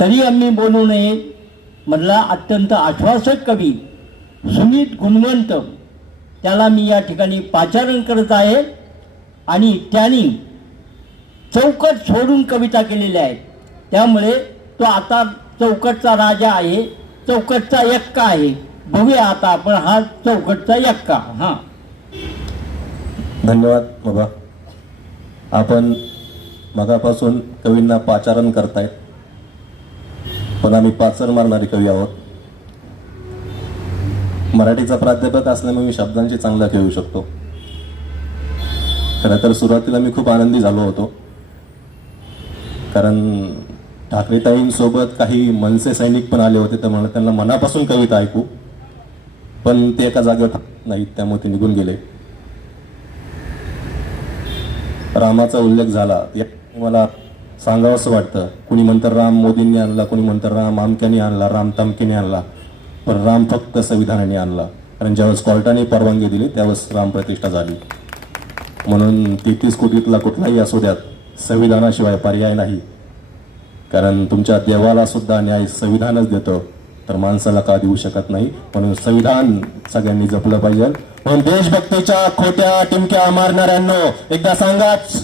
तरी आम्ही बोलू नये मधला अत्यंत आश्वासक कवी सुमित गुणवंत, त्याला मी या ठिकाणी पाचारण करत आहे. आणि त्यांनी चौकट सोडून कविता केलेल्या आहेत, त्यामुळे तो आता चौकटचा राजा आहे, चौकटचा यक्का आहे. बघूया आता आपण हा चौकटचा यक्का. हा, धन्यवाद बाबा. आपण मगापासून कवींना पाचारण करतायत. पण आम्ही पाचर मारणारे कवी आहोत. मराठीचा प्राध्यापक असल्यामुळे मी शब्दांची चांगला खेळू शकतो. खरं तर सुरुवातीला मी खूप आनंदी झालो होतो, कारण ठाकरेताईंसोबत काही मनसे सैनिक पण आले होते, तर मला त्यांना मनापासून कविता ऐकू, पण ते एका जागेवर नाहीत, त्यामुळे ते निघून गेले. रामाचा उल्लेख झाला, मला सांगावं असं वाटतं. कुणी म्हणतं राम मोदींनी आणला, कुणी म्हणतं राम आमक्याने आणला, राम तमक्याने आणला, पण राम फक्त संविधानाने आणला. कारण ज्यावेळेस कोर्टाने परवानगी दिली त्यावेळेस राम प्रतिष्ठा झाली. म्हणून 33 कोटीतला कुठलाही असू द्यात, संविधानाशिवाय पर्याय नाही. कारण तुमच्या देवाला सुद्धा न्याय संविधानच देतं, तर माणसाला का देऊ शकत नाही. म्हणून संविधान सगळ्यांनी जपलं पाहिजे. म्हणून देशभक्तीच्या खोट्या टिमक्या मारणाऱ्यांनो एकदा सांगाच,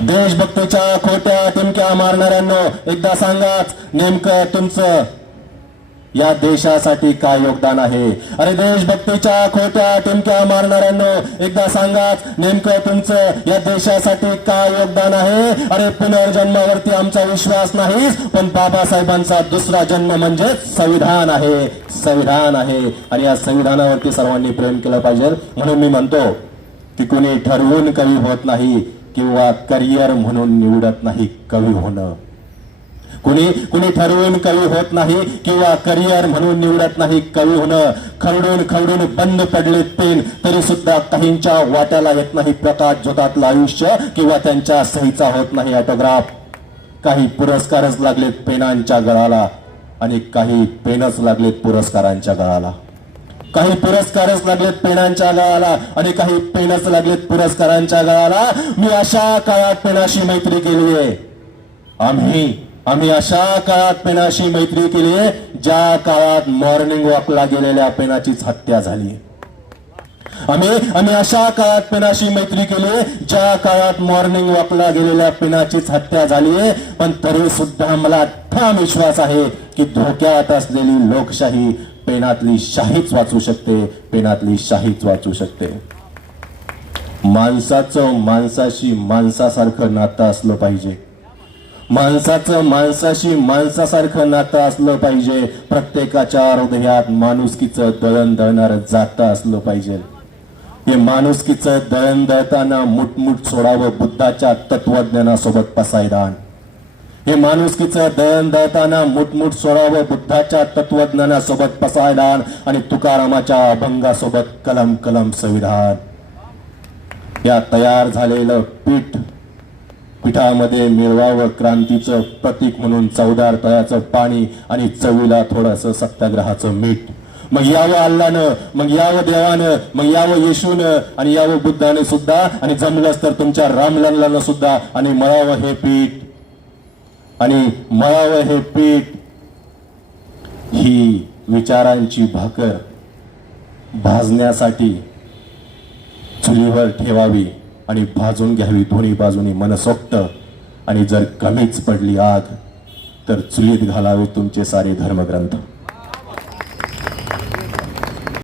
देशभक्तीच्या खोट्या टिमक्या मारणाऱ्यांनो एकदा सांगाच, नेमकं तुमचं या देशासाठी काय योगदान आहे. अरे देशभक्तीच्या खोट्या टिमक्या मारणाऱ्यांनो एकदा सांगाच, नेमकं तुमचं या देशासाठी काय योगदान आहे. अरे पुनर्जन्मावरती आमचा विश्वास नाही, पण बाबासाहेबांचा दुसरा जन्म म्हणजे संविधान आहे, संविधान आहे. आणि या संविधानावरती सर्वांनी प्रेम केलं पाहिजे. म्हणून मी म्हणतो की कुणी ठरवून कवी होत नाही किंवा करिअर म्हणून निवडत नाही कवी होणं. कुणी ठरवून कवी होत नाही किंवा करिअर म्हणून निवडत नाही कवी होणं. खरडून खरडून बंद पडले पेन तरी सुद्धा काहींच्या वाट्याला येत नाही प्रकाश झोतातलं आयुष्य, किंवा त्यांच्या सहीचा होत नाही ऑटोग्राफ. काही पुरस्कारच लागलेत पेनांच्या गळाला आणि काही पेनच लागलेत पुरस्कारांच्या गळाला. काही पुरस्कारच लागलेत पेनांच्या गळाला आणि काही पेनच लागलेत पुरस्कारांच्या गळाला. मी अशा काळात पेनाशी मैत्री केली आहे. आम्ही अशा काळात पेनाशी मैत्री केली आहे ज्या काळात मॉर्निंग वॉकला गेलेल्या पेनाचीच हत्या झाली. आम्ही अशा काळात पेनाशी मैत्री केली आहे ज्या काळात मॉर्निंग वॉकला गेलेल्या पेनाचीच हत्या झाली आहे. पण तरी सुद्धा मला ठाम विश्वास आहे की धोक्यात असलेली लोकशाही पेनातली शाहीच वाचू शकते, पेनातली शाहीच वाचू शकते. माणसाचं माणसाशी माणसासारखं नातं असलं पाहिजे. माणसाचं माणसाशी माणसासारखं नातं असलं पाहिजे. प्रत्येकाच्या हृदयात माणुसकीचं दळण दळणारं जातं असलं पाहिजे. हे माणुसकीचं दळण दळताना मुठमुठ सोडावं बुद्धाच्या तत्वज्ञानासोबत पसायदान. हे माणुसकीचं दळण दळताना मुठमुठ सोडावं बुद्धाच्या तत्वज्ञानासोबत पसायदान आणि तुकारामाच्या अभंगासोबत कलम कलम संविधान. या तयार झालेलं पिठामध्ये मिळवावं क्रांतीचं प्रतीक म्हणून चवदार तळ्याचं पाणी आणि चवीला थोडंसं सत्याग्रहाचं मीठ. मग यावं अल्लानं, मग यावं देवानं, मग यावं येशूनं आणि यावं बुद्धाने सुद्धा, आणि जमलंच तर तुमच्या रामलल्लानं सुद्धा, आणि मळावं हे पीठ, आणि मळावं हे पीठ. ही विचारांची भाकर भाजण्यासाठी चुलीवर ठेवावी आणि भाजून घ्यावी दोन्ही बाजूनी मनसोक्त. आणि जर कमीच पडली आग तर चुलीत घालावे तुमचे सारे धर्मग्रंथ.